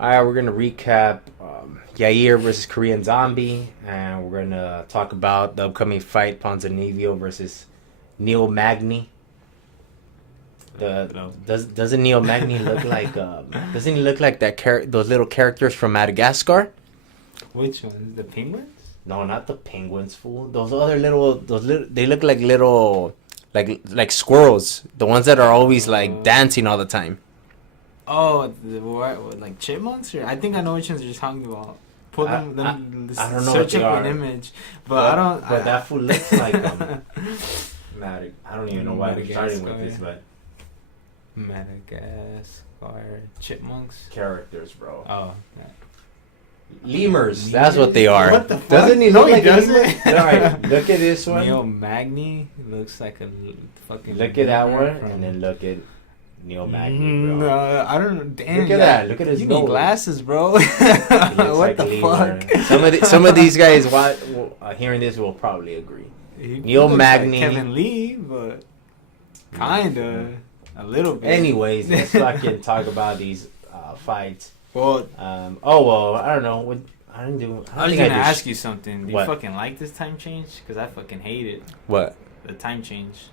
All right, we're gonna recap Yair versus Korean Zombie, and we're gonna talk about the upcoming fight Ponzinibbio versus Neil Magny. Doesn't Neil Magny look like doesn't he look like those little characters from Madagascar? Which one? The penguins? No, not the penguins, fool. Those they look like little like squirrels. The ones that are always like dancing all the time. Oh, like chipmunks? Or I think I know which ones you're talking about. Pull them. I don't know search what they up are. an image, but I don't. But that fool looks like I don't even know why we're starting with this, but Madagascar chipmunks characters, bro. Oh, yeah. Lemurs. That's what they are. What the fuck? Doesn't he look like a doesn't. lemur? All right, look at this one. Neil Magny looks like a fucking. Look at that one, and then look at Neil Magny, bro. No, I don't know. Damn, Look at that. Look at his You nose. need glasses, bro. What What the fuck? Some of these guys hearing this will probably agree. Neil looks Magny. like Kevin Lee, but kinda a little bit. Anyways, let's fucking talk about these fights. Well, I don't know. I was gonna ask you something. Do you What? fucking like this time change? Because I fucking hate it. What? The time change.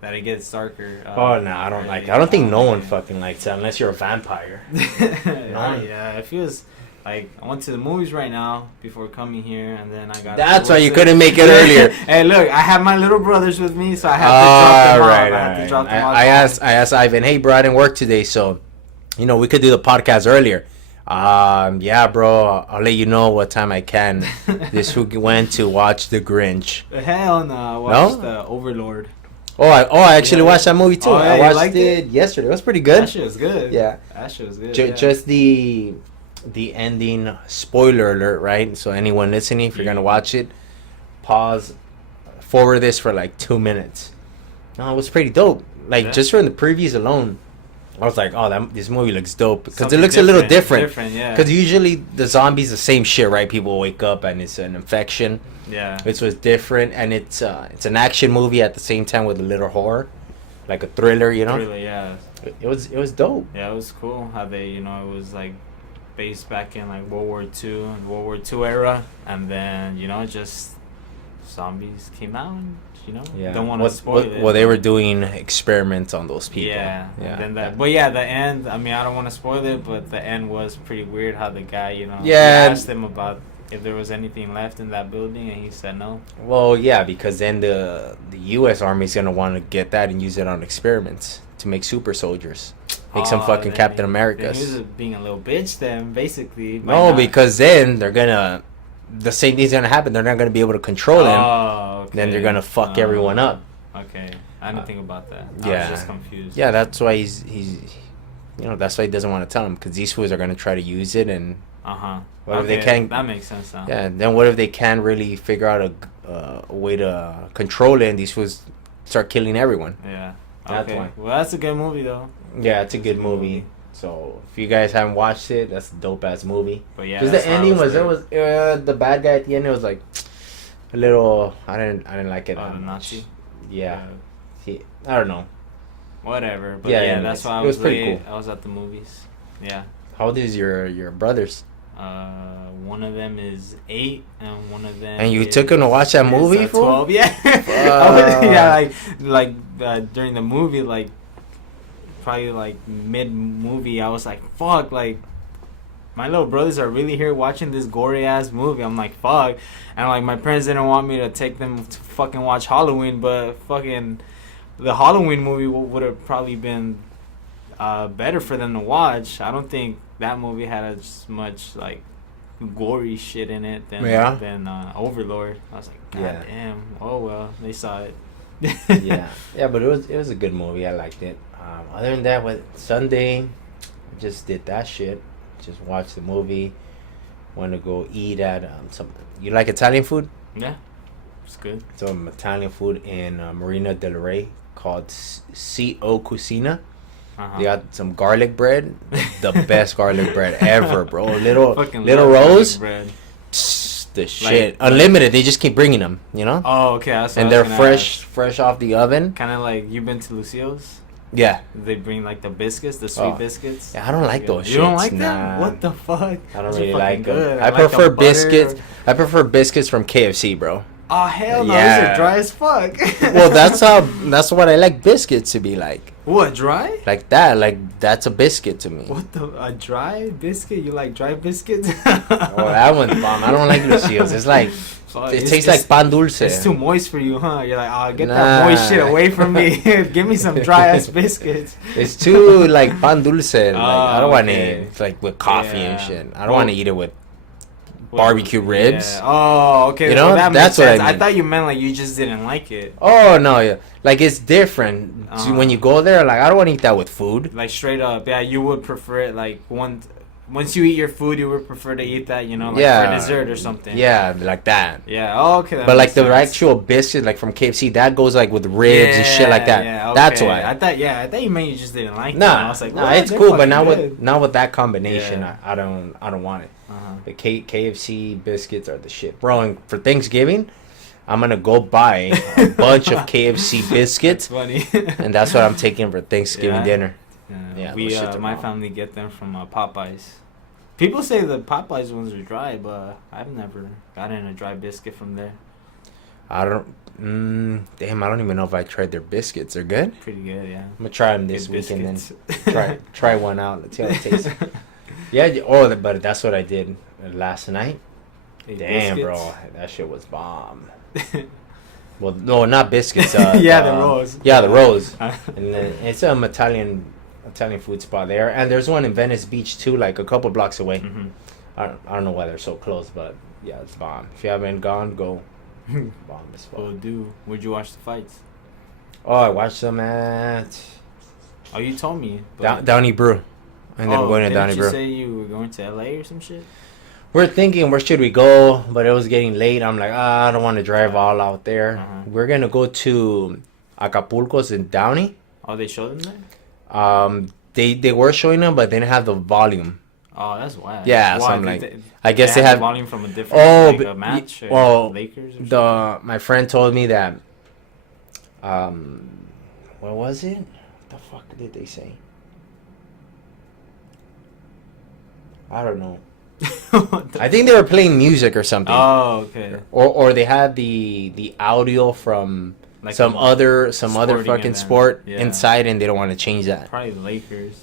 That it gets darker. No, I don't like it. I don't think no one fucking likes it unless you're a vampire. Yeah, it feels like I went to the movies right now before coming here, and then I got. That's why you couldn't make it earlier. Hey, look, I have my little brothers with me, so I have to drop them off. I have to drop them off. I asked Ivan, hey bro, I didn't work today, so we could do the podcast earlier. Yeah, bro, I'll let you know what time I can. This who went to watch The Grinch. Hell no, I watched the Overlord. I actually watched that movie too. Oh, yeah, I watched it yesterday. It was pretty good. That shit was good. Yeah. That shit was good. Just the ending, spoiler alert, right? So anyone listening, if you're gonna watch it, pause, forward this for like 2 minutes. No, it was pretty dope. Like just from the previews alone, I was like, this movie looks dope because it looks a little different. Yeah. Because usually the zombies the same shit, right? People wake up and it's an infection. Yeah. This was different, and it's an action movie at the same time with a little horror, like a thriller, Thriller, yeah. It was dope. Yeah, it was cool how they, it was like based back in like World War II era, and then just zombies came out. Yeah. Don't want to spoil it. Well, they were doing experiments on those people. Yeah. And then but the end. I mean, I don't want to spoil it, but the end was pretty weird. How the guy, he asked them about if there was anything left in that building, and he said no. Well, yeah, because then the U.S. Army's gonna want to get that and use it on experiments to make super soldiers, make some fucking Captain Americas. He was being a little bitch then, basically. No, because then the same thing's gonna happen. They're not gonna be able to control him. Oh, okay. Then they're gonna fuck everyone up. Okay, I didn't think about that. Yeah. I was just confused. Yeah, that's why he's that's why he doesn't want to tell them, because these fools are gonna try to use it, and what if they can't? That makes sense now. Yeah, then what if they can't really figure out a way to control it, and these fools start killing everyone? Yeah. That's okay. why. Well, that's a good movie though. Yeah, it's a good movie. So if you guys haven't watched it, that's a dope ass movie. But yeah, because the ending was the bad guy at the end. It was like a little. I didn't like it. The Nazi. Yeah. I don't know. Whatever. But yeah, that's why I was pretty late. cool. I was at the movies. Yeah. How old is your brothers? One of them is 8, and one of them. And you took him to watch that movie, fool? 12. Yeah. During the movie, like probably like mid movie, I was like, fuck, like my little brothers are really here watching this gory ass movie. I'm like, fuck, and like my parents didn't want me to take them to fucking watch Halloween, but fucking the Halloween movie would have probably been better for them to watch. I don't think that movie had as much like gory shit in it than Overlord. I was like, God damn. Oh well, they saw it. yeah, but it was a good movie. I liked it. Other than that, with Sunday, I just did that shit. Just watched the movie. Went to go eat at some. You like Italian food? Yeah, it's good. Some Italian food in Marina del Rey called C.O. Cucina. They got some garlic bread, the best garlic bread ever, bro. Little rolls, bread. The shit, unlimited. They just keep bringing them, Oh, okay. And they're fresh off the oven. Kind of like, you've been to Lucio's? Yeah. They bring like the biscuits, the sweet biscuits. Yeah, I don't like those. You don't shits. like Nah. them? What the fuck? I don't Those are really fucking like them. good. I like prefer the butter. biscuits. I prefer biscuits from KFC, bro. Oh hell no! Yeah. These are dry as fuck. Well, that's what I like biscuits to be like. What, dry? Like that. Like that's a biscuit to me. What a dry biscuit? You like dry biscuits? Oh, that one's bomb. I don't like Lucille's. It's like it tastes like pan dulce. It's too moist for you, huh? You're like, oh, get that moist shit away from me. Give me some dry ass biscuits. It's too like pan dulce. Like, I don't want to eat it like with coffee and Yeah. shit. I don't want to eat it with barbecue ribs. Yeah. Oh, okay. You know, well, that that's makes what I sense. mean. thought you meant like you just didn't like it. Oh no, yeah. Like it's different. When you go there, like I don't want to eat that with food. Like straight up, yeah, you would prefer it like once you eat your food, you would prefer to eat that, you know, like for dessert or something. Yeah, like that. Yeah. Oh, okay. But like the actual biscuit, like from KFC, that goes like with ribs and shit like that. Yeah, okay. That's why. I thought you meant you just didn't like it. Nah, I was like, nah, what? it's They're cool, but fucking not good. with that combination. Yeah. I don't want it. Uh-huh. The KFC biscuits are the shit, bro. And for Thanksgiving, I'm gonna go buy a bunch of KFC biscuits, That's funny. and that's what I'm taking for Thanksgiving Yeah. dinner. Yeah, those shits are my bomb. family get them from Popeyes. People say the Popeyes ones are dry, but I've never gotten a dry biscuit from there. I don't. Damn, I don't even know if I tried their biscuits. They're good. Pretty good, yeah. I'm gonna try them this Good week and then biscuits. try one out. Let's see how it tastes. Yeah. Oh, but that's what I did last night. Ate Damn, biscuits. bro, that shit was bomb. Well, no, not biscuits. Yeah, the rolls. Yeah, the rolls. Uh, And then it's an Italian food spot there, and there's one in Venice Beach too, like a couple blocks away. mhm. I don't know why they're so close, but yeah, it's bomb. If you haven't gone, go. Bomb as fuck. Oh, dude, where'd you watch the fights? Oh, I watched them at Oh, you told me. but- Downey Brew. And then going to didn't Downey you Brew. say you were going to LA or some shit? We're thinking where should we go, but it was getting late. I'm like, I don't want to drive all out there. Uh-huh. We're gonna go to Acapulco's in Downey. Oh, they showed them there? They were showing them, but they didn't have the volume. Oh, that's wild. Yeah, so Why? I'm like, Did I guess they had have. volume from a different like a match or well, Lakers or something? my friend told me that. What was it? What the fuck did they say? I don't know. I think they were playing music or something. Oh, okay. Or they had the audio from Like some a other sporting fucking event. sport Yeah. inside, and they don't want to change that. Probably the Lakers.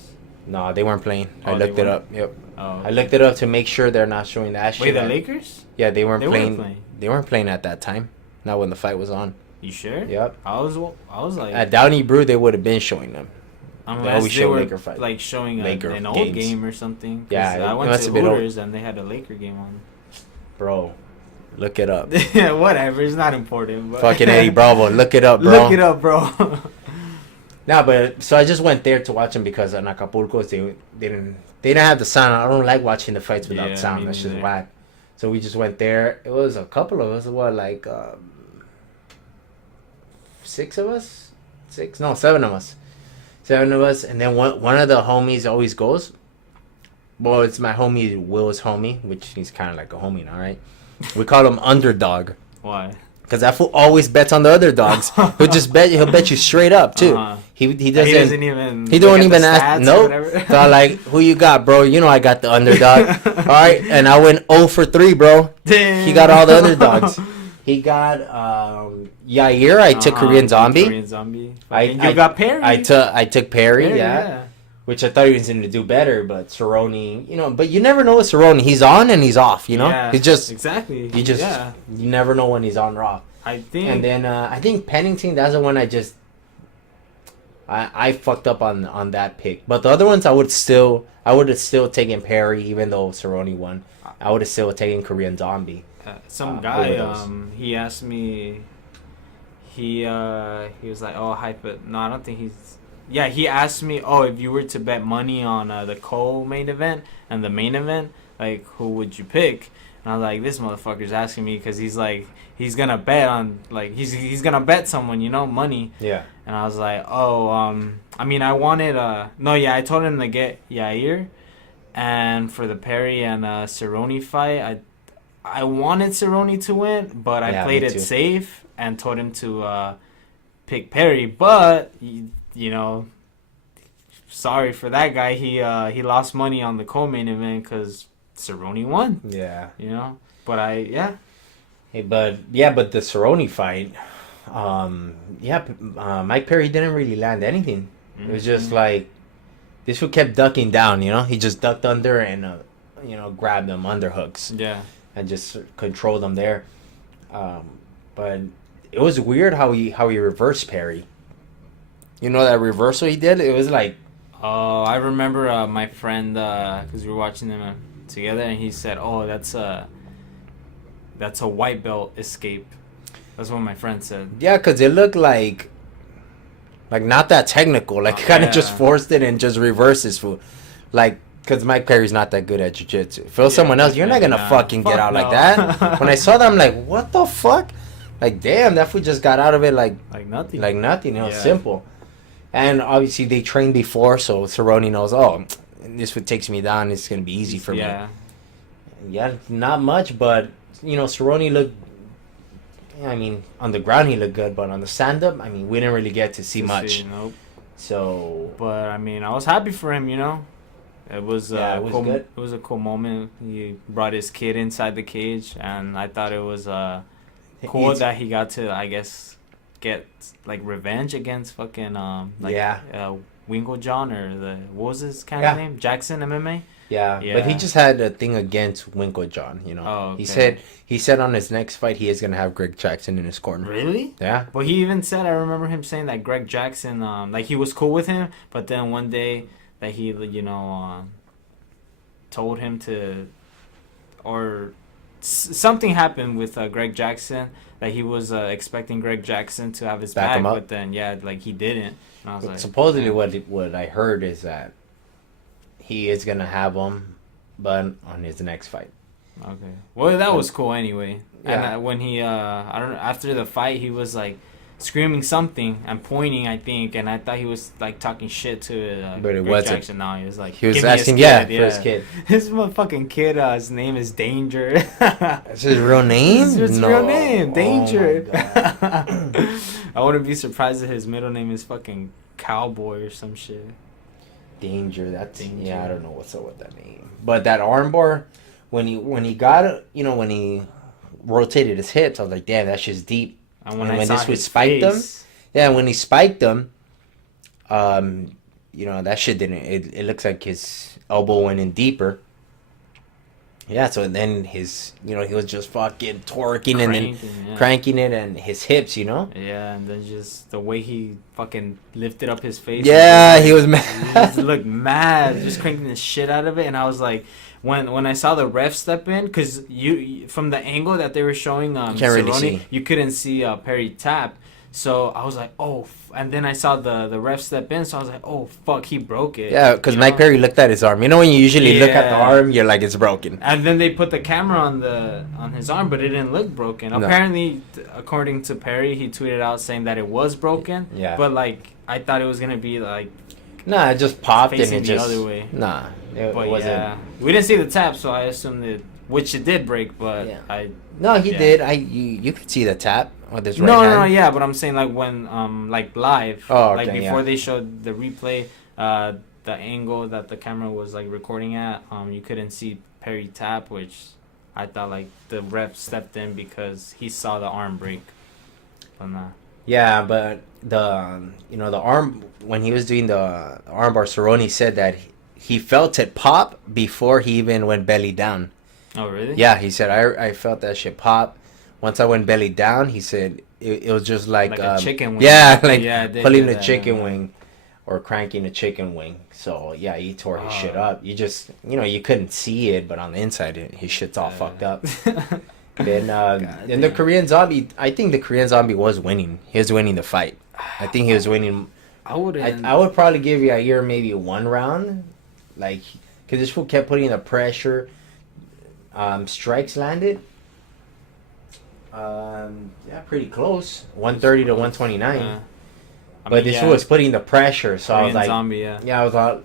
No, they weren't playing. I Oh, they looked it weren't? up. Yep. Oh. I looked it up to make sure they're not showing that shit. Wait, the Lakers? Yeah, they weren't They playing. weren't playing. They weren't playing at that time. Not when the fight was on. You sure? Yep. I was like, At Downey Brew, they would have been showing them. unless always they show were Laker fight. like showing Laker an old games. game or something. 'Cause Yeah, I it went must to have been old. Hooters and they had a Laker game on. Bro, look it up. Yeah, whatever. It's not important. But Fucking Eddie Bravo, look it up, bro. Look it up, bro. Nah, but so I just went there to watch them because in Acapulco they didn't have the sound. I don't like watching the fights without Yeah, sound. me That's just neither. whack. So we just went there. It was a couple of us. What, like 6 of us? 6? No, 7 of us. 7 of us, and then one of the homies always goes. Well, it's my homie Will's homie, which he's kind of like a homie now, right? We call him Underdog. Why? Because that fool always bets on the underdogs. He'll bet you straight up too. Uh-huh. He He doesn't even. he don't look at even the ask. stats or No. whatever? So I'm like, who you got, bro? You know I got the underdog. All right, and I went 0 for 3, bro. Damn. He got all the underdogs. He got Yair. I took Korean Zombie. Korean Zombie. I got Perry. I took Perry. Perry, Yeah. Which I thought he was going to do better, but Cerrone, but you never know with Cerrone. He's on and he's off. Yeah, he's just exactly. you never know when he's on raw. I think. And then I think Pennington, that's the one I fucked up on that pick. But the other ones I would have still taken Perry, even though Cerrone won. I would have still taken Korean Zombie. Some over guy, those. he asked me. He was like, "Oh, hype it." No, I don't think he's. Yeah, he asked me, "Oh, if you were to bet money on the co-main event and the main event, like who would you pick?" And I was like, "This motherfucker's asking me because he's like, he's gonna bet on he's gonna bet someone, money." Yeah. And I was like, "Oh, I mean, I wanted I told him to get Yair, and for the Perry and Cerrone fight, I wanted Cerrone to win, but I played me it too. safe and told him to pick Perry. But sorry for that guy. He lost money on the co-main event because Cerrone won. Yeah. You know, but Hey, but the Cerrone fight, Mike Perry didn't really land anything. It was just like this one kept ducking down. You know, he just ducked under and grabbed them underhooks. Yeah. And just controlled them there. But it was weird how he reversed Perry. You know that reversal he did? It was like... Oh, I remember my friend, because we were watching them together, and he said, "Oh, that's a white belt escape." That's what my friend said. Yeah, because it looked like not that technical. Like, kind of just forced it and just reversed his food. Like, because Mike Perry's not that good at jiu-jitsu. If it was someone else, you're not going to fucking get out like that. When I saw that, I'm like, what the fuck? Like, damn, that fool just got out of it like nothing. Like nothing. It was simple. And obviously they trained before, so Cerrone knows, this one takes me down. It's going to be easy for me. Yeah, not much, but, Cerrone looked, I mean, on the ground he looked good, but on the stand-up, I mean, we didn't really get to see much. Nope. So... But, I mean, I was happy for him, It was, it was good. It was a cool moment. He brought his kid inside the cage, and I thought it was cool that he got to, I guess, get like revenge against fucking Winklejohn or what was his kind of name? Jackson MMA. Yeah, but he just had a thing against Winklejohn. Oh, okay. He said on his next fight he is gonna have Greg Jackson in his corner. Really? Yeah. Well, he even said, I remember him saying that Greg Jackson, like he was cool with him, but then one day that he told him to, or something happened with Greg Jackson. That he was expecting Greg Jackson to have his back, but then he didn't. And I was like, supposedly, what I heard is that he is gonna have him, but on his next fight. Okay. Well, that was cool anyway. Yeah. And when he, I don't know, after the fight, he was like screaming something and pointing, I think, and I thought he was like talking shit to but it Greg wasn't. Jackson. No, he was like, he was give me asking, his kid, for his kid. His motherfucking kid, his name is Danger. That's his real name? It's his real name, Danger. Oh my God. I wouldn't be surprised if his middle name is fucking Cowboy or some shit. Danger. That's Danger. Yeah, I don't know what's up with that name. But that armbar, when he got it, when he rotated his hips, I was like, damn, that shit's deep. And when this would spike him, when he spiked him, that shit didn't. It looks like his elbow went in deeper. Yeah, so then his, he was just fucking torquing and then cranking it, and his hips, Yeah, and then just the way he fucking lifted up his face. Yeah, he was mad. He looked mad, just cranking the shit out of it, and I was like, when I saw the ref step in, because you from the angle that they were showing Cerrone, you couldn't see Perry tap. So I was like, oh, and then I saw the ref step in, so I was like, oh, fuck, he broke it. Yeah, because Mike Perry looked at his arm. You know when you usually look at the arm, you're like, it's broken. And then they put the camera on his arm, but it didn't look broken. No. Apparently, according to Perry, he tweeted out saying that it was broken. Yeah. But, I thought it was going to be, Nah, it just popped and it just... the other way. Nah, it wasn't... Yeah. We didn't see the tap, so I assumed it... Which it did break, but No, he did. You could see the tap with his right hand. No, yeah, but I'm saying when live, before they showed the replay, the angle that the camera was recording at, you couldn't see Perry tap, which I thought the ref stepped in because he saw the arm break. But nah. Yeah, but the arm, when he was doing the armbar, Cerrone said that he felt it pop before he even went belly down. Oh, really? Yeah, he said, I felt that shit pop. Once I went belly down, he said, it was just like a chicken wing. Yeah, pulling a chicken wing or cranking a chicken wing. So, yeah, he tore his shit up. You just, you couldn't see it, but on the inside, his shit's all fucked up. Then the Korean Zombie, I think the Korean Zombie was winning. He was winning the fight. I think he was winning. I would probably give Yair maybe one round. Because this fool kept putting the pressure. Strikes landed. Pretty close. 130 to 129. But this was putting the pressure, so Korean I was like, Zombie, yeah, I was all,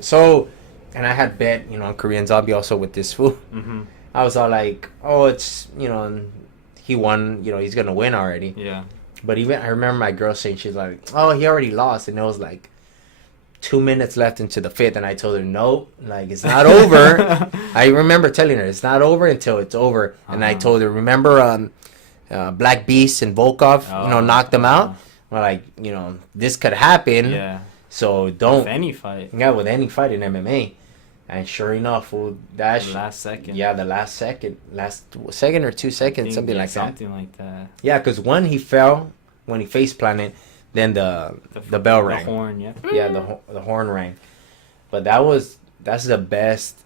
so, and I had bet, on Korean Zombie also with this fool. Mm-hmm. I was all like, oh, it's, he won, he's gonna win already. Yeah. But even I remember my girl saying, she's like, oh, he already lost, and it was like 2 minutes left into the fifth, and I told her, no, like, it's not over. I remember telling her, it's not over until it's over. And I told her, remember Black Beast and Volkov, knocked them out? Well, like, this could happen. Yeah. So don't. With any fight. Yeah, with any fight in MMA. And sure enough, The last second. Yeah, the last second or 2 seconds, something like that. Something like that. Yeah, because when he fell, when he face planted, then the bell rang. The horn, yeah. Yeah, the horn rang. But that's the best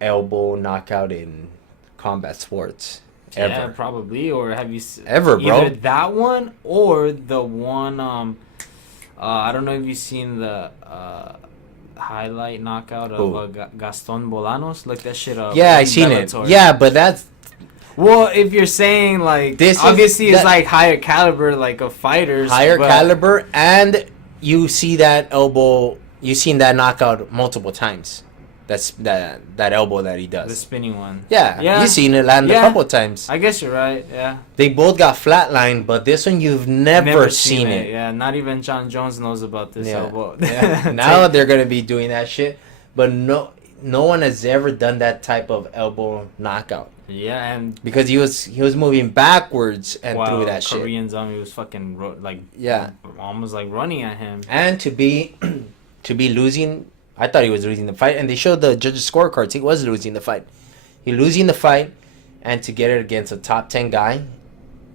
elbow knockout in combat sports ever. Yeah, probably. Or have you ever, bro? Either that one or the one. I don't know if you've seen the highlight knockout of Gaston Bolanos. Look that shit up. Yeah, I seen Bellator. It. Yeah, but that's. Well, if you're saying like this, obviously it's like higher caliber, like of fighters. Higher caliber, and you see that elbow. You've seen that knockout multiple times. That's that elbow that he does. The spinning one. Yeah. You've seen it land a couple times. I guess you're right. Yeah. They both got flatlined, but this one you've never seen it. Yeah. Not even John Jones knows about this elbow. Yeah. Now they're gonna be doing that shit, but no one has ever done that type of elbow knockout. Yeah, and because he was moving backwards and threw that shit. Korean Zombie was fucking almost like running at him. And to be losing, I thought he was losing the fight, and they showed the judges' scorecards. He was losing the fight. And to get it against a top 10 guy,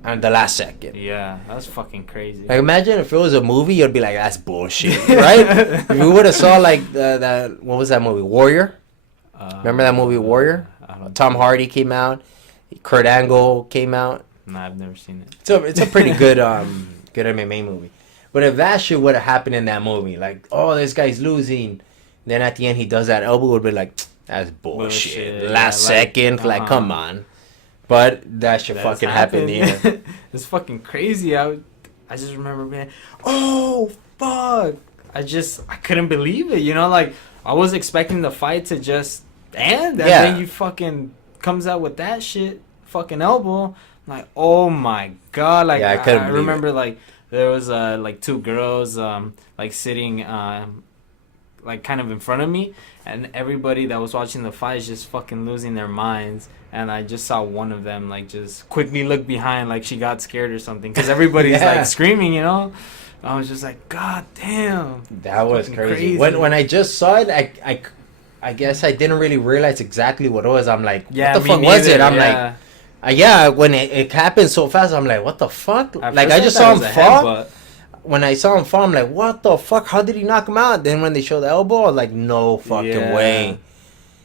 on the last second. Yeah, that was fucking crazy. Like, imagine if it was a movie, you'd be like, that's bullshit, right? If we would have saw like that, what was that movie, Warrior? Remember that movie, Warrior? Tom Hardy came out. Kurt Angle came out. Nah, I've never seen it. So it's a pretty good good MMA movie. But if that shit would have happened in that movie, like, oh, this guy's losing, then at the end he does that elbow, would be like, that's bullshit. Last second, like, come on. But that shit fucking happened. Yeah. It's fucking crazy. I just remember being, oh fuck! I couldn't believe it. Like, I was expecting the fight to just end, and then you fucking comes out with that shit, fucking elbow. I'm like, oh my god! Like, I remember like there was like two girls like sitting like kind of in front of me, and everybody that was watching the fight is just fucking losing their minds. And I just saw one of them like just quickly look behind, like she got scared or something, because everybody's like screaming, I was just like, god damn, that was crazy. When I just saw it, I guess I didn't really realize exactly what it was. I'm like, what the fuck was it? I'm like, when it happened so fast, I'm like, what the fuck? Like, I just saw him fall. When I saw him fall, I'm like, what the fuck? How did he knock him out? Then when they showed the elbow, I was like, no fucking way.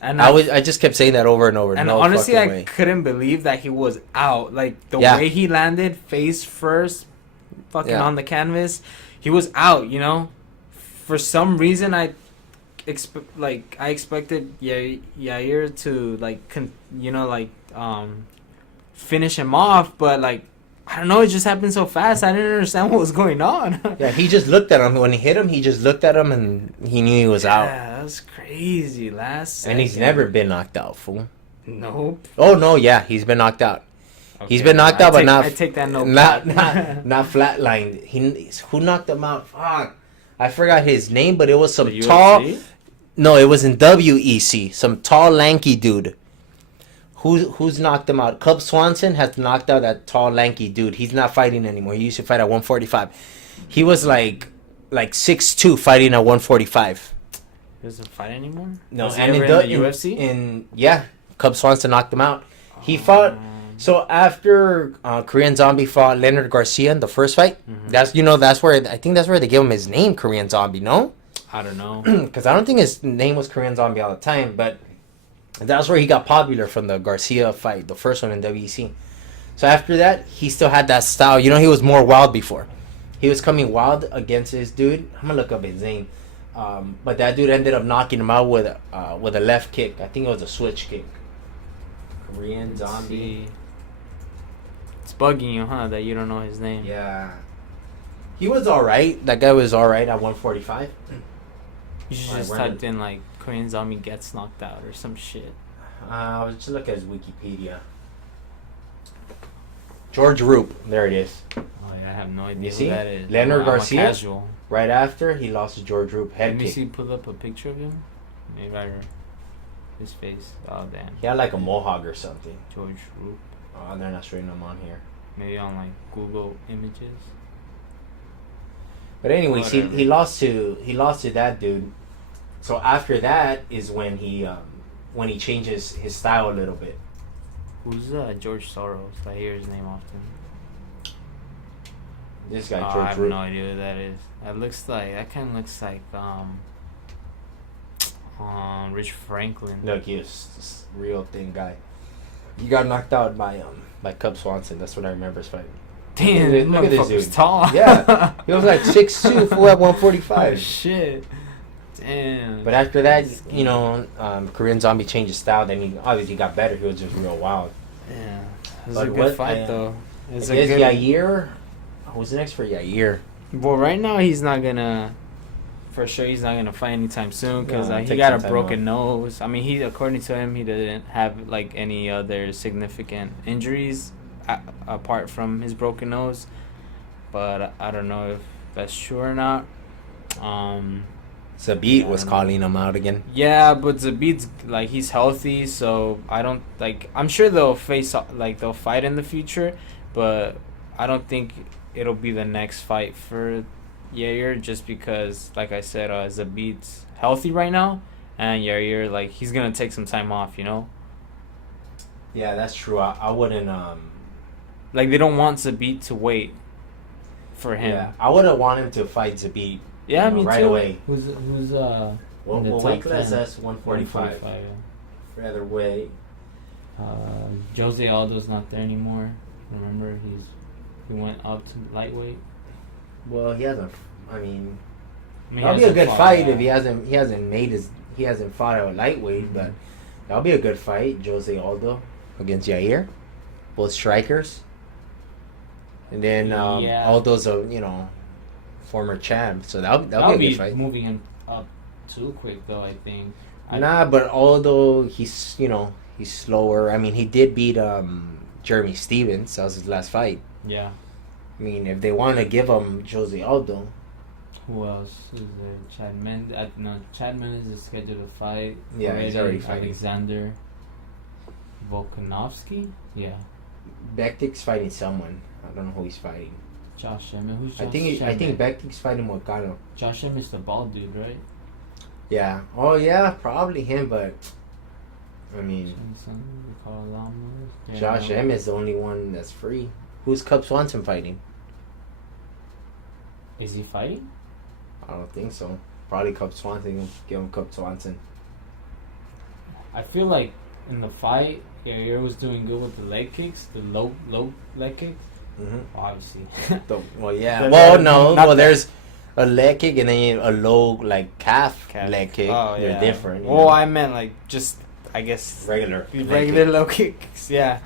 And I just kept saying that over and over. And honestly, I couldn't believe that he was out. Like, the way he landed, face first, fucking on the canvas, he was out. For some reason, I expected Yair to finish him off, but like, I don't know, it just happened so fast. I didn't understand what was going on. Yeah, he just looked at him. When he hit him, he just looked at him and he knew he was out. Yeah, that was crazy. And he's never been knocked out, fool. Nope. Oh, no, yeah, he's been knocked out. Okay, he's been knocked out, but not... I take that note. Not flatlined. Who knocked him out? Fuck. I forgot his name, but it was some tall... UFC? No, it was in WEC. Some tall, lanky dude. Who's knocked him out? Cub Swanson has knocked out that tall, lanky dude. He's not fighting anymore. He used to fight at 145. He was like 6'2", fighting at 145. He doesn't fight anymore? No. Was he ever in the UFC? Cub Swanson knocked him out. He fought... So after Korean Zombie fought Leonard Garcia in the first fight, that's where they gave him his name, Korean Zombie, no? I don't know. Because I don't think his name was Korean Zombie all the time, but... That's where he got popular, from the Garcia fight, the first one in WEC. So after that, he still had that style. He was more wild before. He was coming wild against this dude. I'm going to look up his name. But that dude ended up knocking him out with a left kick. I think it was a switch kick. Korean Zombie. It's bugging you, huh, that you don't know his name. Yeah. He was all right. That guy was all right at 145. You should just typed in, like, Korean Zombie gets knocked out or some shit. I'll just look at his Wikipedia. George Roop. There it is. Oh yeah, I have no idea You who see? that is. Leonard I'm a Garcia? casual. Right after, he lost to George Roop. Head Let me kick. see. Pull up a picture of him. Maybe his face. Oh damn. He had like a mohawk or something. George Roop. Oh, they're not showing him on here. Maybe on like Google Images. But anyways, Whatever. he lost to that dude. So after that is when he changes his style a little bit. Who's George Soros? I hear his name often. This guy I George have Roop. no idea who that is. That kind of looks like Rich Franklin. Look, he was this real thin guy. He got knocked out by Cub Swanson. That's what I remember his fight. Damn, Look at this motherfucker's dude. tall. Yeah, he was like 6'2", full at 145. Oh, shit. Damn. But after that, Korean Zombie changed his style. Then he obviously got better. He was just real wild. Yeah. It was But a good what- fight, though. It was I a guess good... Yair. Who's next for Yair? Well, right now, he's not gonna... For sure, he's not gonna fight anytime soon because No, he take got some a time broken nose. I mean, according to him, he didn't have like any other significant injuries apart from his broken nose. But I don't know if that's true or not. Zabit was calling him out again. Yeah, but Zabit's like he's healthy, so I don't like. I'm sure they'll they'll fight in the future, but I don't think it'll be the next fight for Yair just because, like I said, Zabit's healthy right now, and Yair like he's gonna take some time off, you know. Yeah, that's true. I wouldn't. Like they don't want Zabit to wait for him. Yeah, I wouldn't want him to fight Zabit. Yeah, me right too. away. Who's Well, in the weight top class 10? that's 145. Featherweight. Jose Aldo's not there anymore. Remember, he went up to lightweight. Well, he hasn't. I mean, I mean, that'll be he a hasn't good fought fight that. if he hasn't fought at lightweight, but that'll be a good fight. Jose Aldo against Yair, both strikers. And then Yeah. Aldo's a former champ, so that'll be a good fight. moving him up too quick though. I think. Nah, but although he's slower. I mean, he did beat Jeremy Stevens. That was his last fight. Yeah. I mean, if they want to give him Jose Aldo, Who else is there? Chad Mendes. No, Chad Mendes is scheduled to fight. Yeah, he's already fighting. Alexander Volkanovski. Yeah. Bektik's fighting someone. I don't know who he's fighting. Josh Emmett. Who's Josh I think Emmett? Bektik's fighting Moicano. Josh Emmett's the bald dude, right? Yeah. Oh yeah, probably him. But I mean, Josh Emmett is the only one that's free. Who's Cub Swanson fighting? Is he fighting? I don't think so. Probably Cub Swanson. Give him Cub Swanson. I feel like in the fight, Yair was doing good with the leg kicks, the low leg kicks. Mm-hmm. Obviously. Well, yeah. The- Well, the- no. not Well, that- there's a leg kick and then a low calf leg kick. Oh, They're yeah. different. Well, I meant like just I guess regular. leg regular kick. low kicks. Yeah.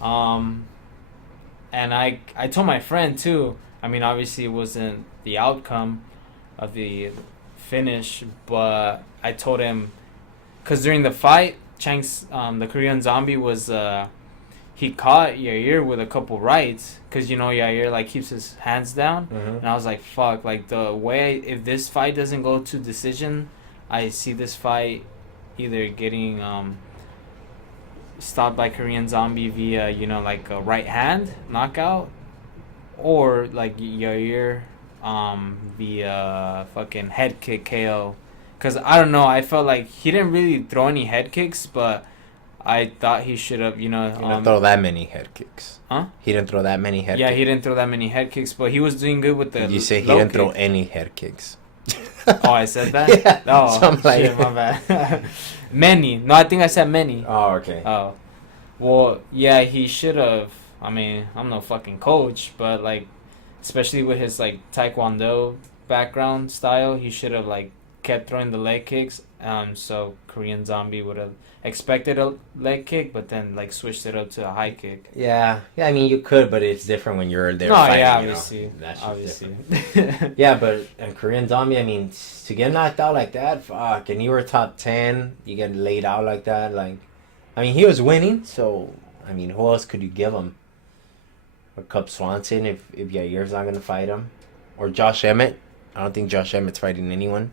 And I told my friend too. I mean, obviously it wasn't the outcome of the finish, but I told him because during the fight, Chang's the Korean Zombie was he caught Yair with a couple rights because Yair like keeps his hands down, Mhm. and I was like, fuck, like the way if this fight doesn't go to decision, I see this fight either getting stopped by Korean Zombie via like a right hand knockout, or like Yair via fucking head kick KO. Cause I don't know, I felt like he didn't really throw any head kicks, but I thought he should have, He didn't throw that many head kicks. Huh? He didn't throw that many head yeah, kicks. he didn't throw that many head kicks, but he was doing good with the. Did you say he low didn't throw kick. any head kicks? Oh, I said that. Yeah, Oh, something like shit, my bad. Many. No, I think I said many. Oh, okay. Oh, well, yeah, he should have. I mean, I'm no fucking coach, but like, especially with his like Taekwondo background style, he should have like kept throwing the leg kicks. So Korean Zombie would have expected a leg kick, but then like switched it up to a high kick. Yeah. I mean, you could, but it's different when you're there No, fighting. yeah, you know? obviously, That's just obviously. different. Yeah, but in Korean Zombie, I mean, to get knocked out like that, fuck. And you were top 10, you get laid out like that. Like, I mean, he was winning, so I mean, who else could you give him? or Cub Swanson if Yair's not gonna fight him, or Josh Emmett. I don't think Josh Emmett's fighting anyone.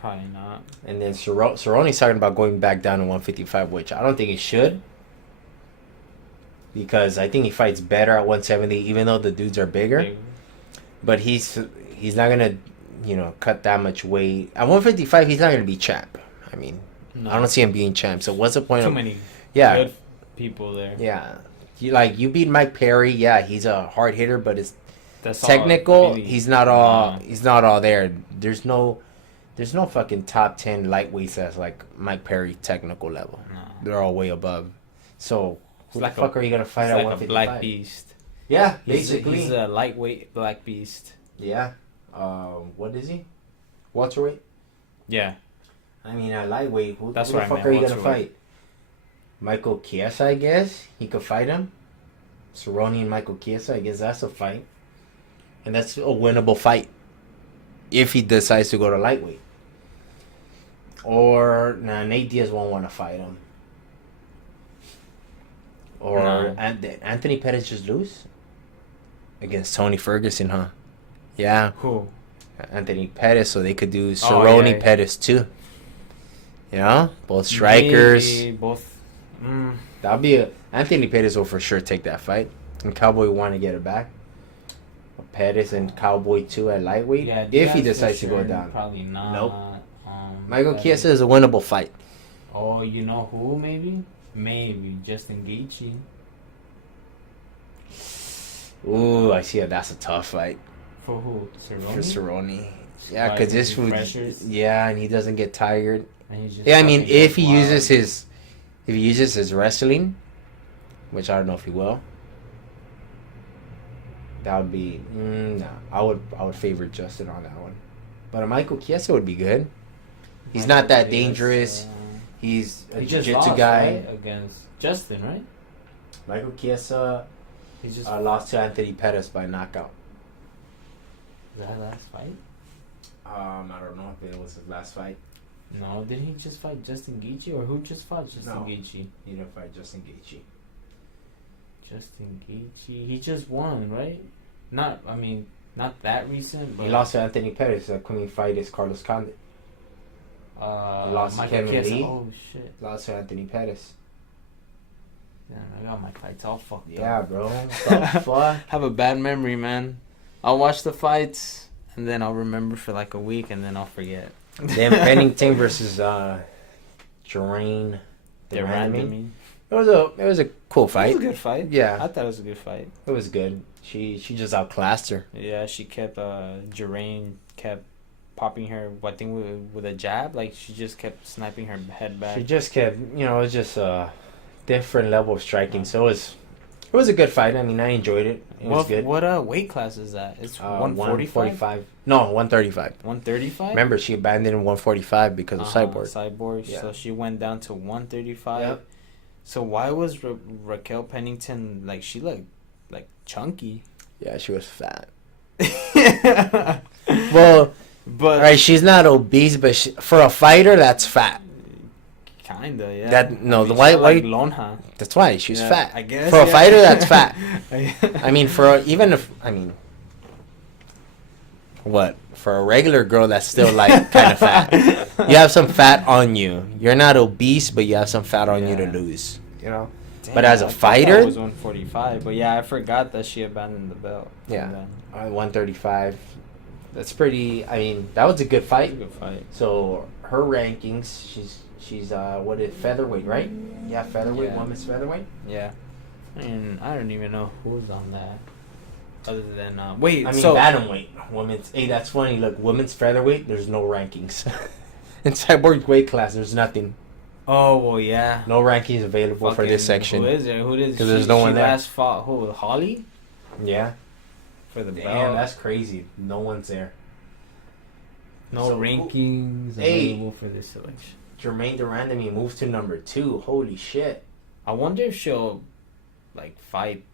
Probably not. And then Cerrone's talking about going back down to 155, which I don't think he should. Because I think he fights better at 170, even though the dudes are bigger. But he's not gonna, cut that much weight. At 155, he's not gonna be champ. I mean, no. I don't see him being champ. So what's the point? Too of many good people there. Yeah, you beat Mike Perry. Yeah, he's a hard hitter, but that's technical. Really, he's not all there. There's no fucking top 10 lightweights that's like Mike Perry technical level. No. They're all way above. So who the fuck are you gonna fight at 155? Like a black beast. Yeah, basically. He's a lightweight black beast. Yeah. What is he? Welterweight? Yeah. I mean, at lightweight, who the fuck are you gonna fight? Michael Chiesa, I guess. He could fight him. Cerrone and Michael Chiesa, I guess that's a fight. And that's a winnable fight. If he decides to go to lightweight. Or, Nate Diaz won't want to fight him. Or Anthony Pettis just lose? Against Tony Ferguson, huh? Yeah. Who? Anthony Pettis, so they could do Cerrone Pettis too. Both strikers. Maybe both. That'll be Anthony Pettis will for sure take that fight. And Cowboy want to get it back. Pettis and Cowboy too at lightweight. Yeah, if he decides to go down. Probably not. Nope. Michael Chiesa is a winnable fight. Oh, you know who maybe? Maybe Justin Gaethje. Ooh, I see it. That's a tough fight. For who? Cerrone? For Cerrone. Yeah, because this food. Yeah, and he doesn't get tired. Yeah, I mean, if he uses his wrestling, which I don't know if he will. That would be no. I would favor Justin on that one, but Michael Chiesa would be good. He's not that dangerous. He's a jiu-jitsu guy. Right? Against Justin, right? Michael Chiesa lost to Anthony Pettis by knockout. Was that last fight? I don't know if it was his last fight. No, did he just fight Justin Gaethje, or who just fought Justin Gaethje? He didn't fight Justin Gaethje. Justin Gaethje, he just won, right? Not that recent. But he lost to Anthony Pettis. The clean fight is Carlos Condit. He lost to Kevin Lee. Oh shit! Lost to Anthony Pettis. Yeah, I got my fights all fucked up. Yeah, bro. What the fuck? Have a bad memory, man. I'll watch the fights and then I'll remember for like a week and then I'll forget. Then Pennington versus Jermaine Durandamy. It was a cool fight. It was a good fight. Yeah, I thought it was a good fight. It was good. She just outclassed her. Yeah, she kept Jermaine kept popping her. I think with a jab. Like she just kept sniping her head back. She just kept. It was just a different level of striking. So it was a good fight. I mean, I enjoyed it. It was good. What weight class is that? It's 145. No, 135. 135. Remember, she abandoned 145 because of Cyborg. Cyborg. Yeah. So she went down to 135. Yep. So why was Raquel Pennington like? She looked like chunky. Yeah, she was fat. Well, but right, she's not obese, but for a fighter, that's fat. Kinda, yeah. Why? Like Lonja. That's why she's fat. I guess for a fighter, that's fat. I mean, what? For a regular girl, that's still like kind of fat. You have some fat on you. You're not obese, but you have some fat on you to lose. Damn, but as a fighter, it was 145. But yeah, I forgot that she abandoned the belt. Yeah, 135. That's pretty. I mean, that was a good fight. Good fight. So her rankings, she's what is featherweight, right? Yeah, featherweight, women's featherweight. Yeah, and I don't even know who's on that. Other than bantamweight, women's. Hey, that's funny. Look, women's featherweight. There's no rankings. In Cyborg weight class, there's nothing. Oh well, yeah. No rankings available for this section. Who is there? Because there's no one there. Last fought who? Holly. Yeah. For the belt. Damn, that's crazy. No one's there. No rankings available for this selection. Jermaine Durandamy moves to number 2. Holy shit. I wonder if she'll fight.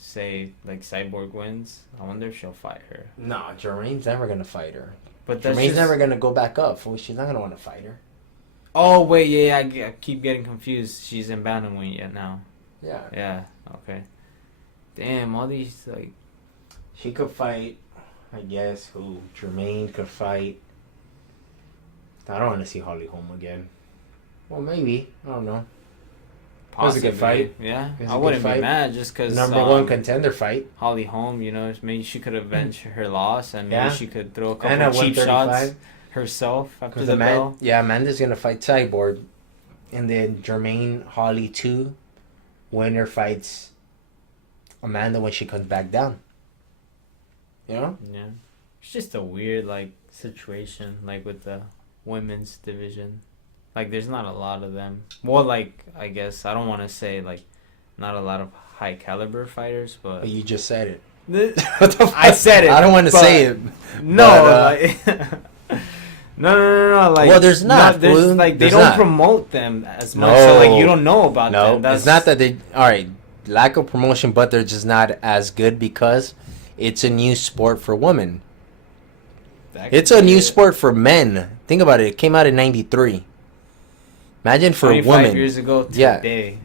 Say Cyborg wins. I wonder if she'll fight her. No, Jermaine's never gonna fight her. But Jermaine's never gonna go back up. She's not gonna want to fight her. Oh wait, yeah, I keep getting confused. She's in bantamweight yet now. Yeah. Yeah. Okay. Damn, all these like. She could fight. I guess who? Jermaine could fight. I don't want to see Holly Holm again. Well, maybe. I don't know. It was a good fight. Yeah, It was I a wouldn't good be fight. mad just because Number one contender fight. Holly Holm, you know, maybe she could avenge her loss and maybe Yeah. she could throw a And couple at cheap shots 135. herself after Because the bell. Amanda's gonna fight Cyborg, and then Jermaine Holly 2 winner fights Amanda when she comes back down. You know? Yeah, it's just a weird like situation like with the women's division. Like, there's not a lot of them. Well, like, I guess I don't want to say like not a lot of high caliber fighters, but But you just said it. I said it. I don't want to but- say it. No, but, like, no. Like, Well, there's not. There's, Well, like, they there's don't not. promote them as much, so like you don't know about them. No, it's not that they. All right, lack of promotion, but they're just not as good because it's a new sport for women. It's a new sport for men. Think about it. It came out in '93. Imagine for 25 women. years ago Yeah. today.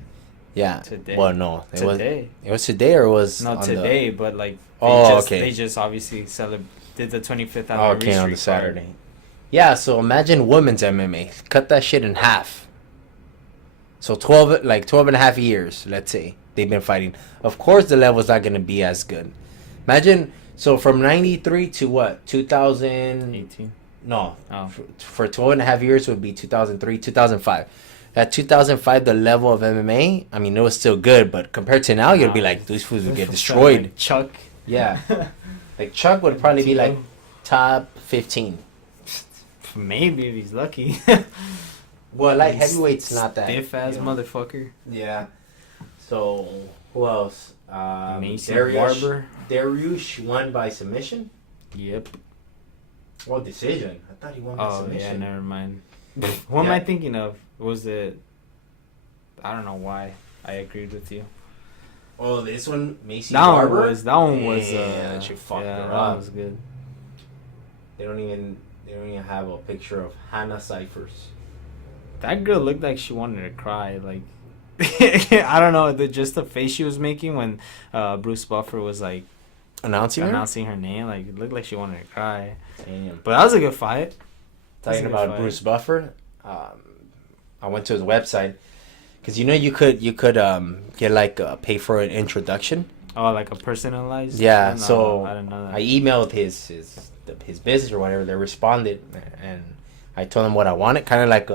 Yeah. Today. Well, no, it was. Today. It was today, or it was Not on today, but like they just obviously did the 25th The, anniversary. on the Saturday. Yeah, so imagine women's MMA. Cut that shit in half. So 12 and a half years, let's say, they've been fighting. Of course the level's not going to be as good. Imagine, so from 93 to what? 2000? 18. No. Oh. For 12 and a half years would be 2003, 2005. At 2005, the level of MMA, I mean, it was still good, but compared to now, you'd be like, these fools would get destroyed. Like Chuck. Yeah. Like, Chuck would probably be like top 15. Maybe if he's lucky. Well, light heavyweight's not that. Stiff ass you know. motherfucker. Yeah. So, who else? Macy Dariush. Barber. Dariush won by submission? Yep. Well, decision. I thought he won by Oh, yeah, submission. never mind. What am I thinking of? Was it... I don't know why I agreed with you. Oh, this one, Macy That Barber? one was that shit fucked yeah, her that up. was good. They don't even have a picture of Hannah Cyphers. That girl looked like she wanted to cry. Like, I don't know, just the face she was making when Bruce Buffer was like Announcing her name. Like, it looked like she wanted to cry. Damn. But that was a good fight. Talking about Bruce Buffer, I went to his website because you could get like pay for an introduction. Oh, like a personalized. Yeah, No, so I didn't know that. I emailed his business or whatever. They responded, and I told them what I wanted, kind of like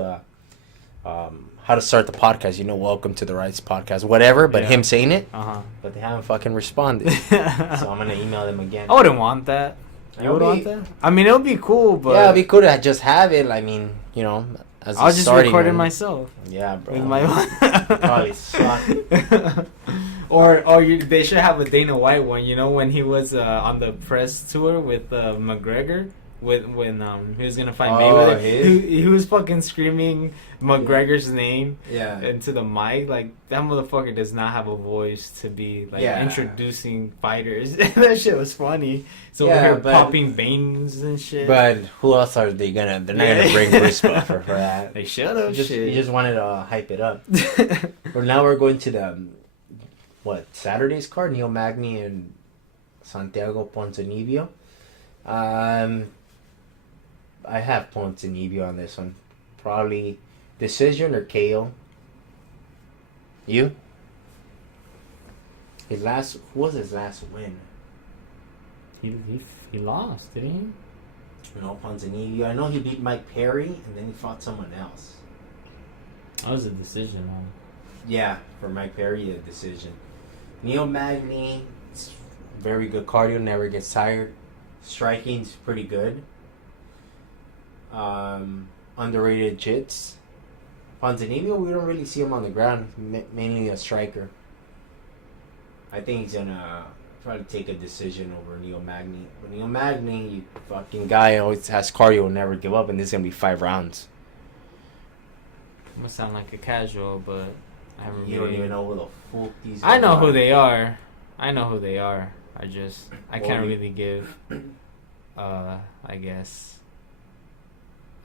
how to start the podcast. Welcome to the Rights Podcast, whatever. But him saying it, but they haven't fucking responded. So I'm gonna email them again. I wouldn't want that. You would want that? I mean, it would be cool, but yeah, it'd be cool to just have it. I mean, as I'll just starting record it one. myself. Yeah, bro. With my Probably suck. They should have a Dana White one. When he was on the press tour with McGregor, when he was gonna fight Mayweather, he was fucking screaming McGregor's name into the mic. Like, that motherfucker does not have a voice to be like introducing fighters. That shit was funny. So we're popping veins and shit. But who else are they gonna? They're not gonna bring Bruce Buffer for that. They should have. You just wanted to hype it up. But now we're going to the Saturday's card? Neil Magny and Santiago Ponzinibbio. I have Ponzinibbio on this one. Probably decision or KO. You? Who was his last win? He lost, didn't he? No, Ponzinibbio. I know he beat Mike Perry, and then he fought someone else. That was a decision, huh? Yeah, for Mike Perry, a decision. Neil Magny, very good cardio, never gets tired. Striking's pretty good. Underrated jits. Ponzinibbio, we don't really see him on the ground. Mainly a striker. I think he's gonna try to take a decision over Neil Magny. But Neil Magny, you fucking guy, always has cardio, will never give up, and this is gonna be 5 rounds. I'm gonna sound like a casual, but I haven't. You don't even know who the fuck these. I know are. who they are. I can't really give, I guess,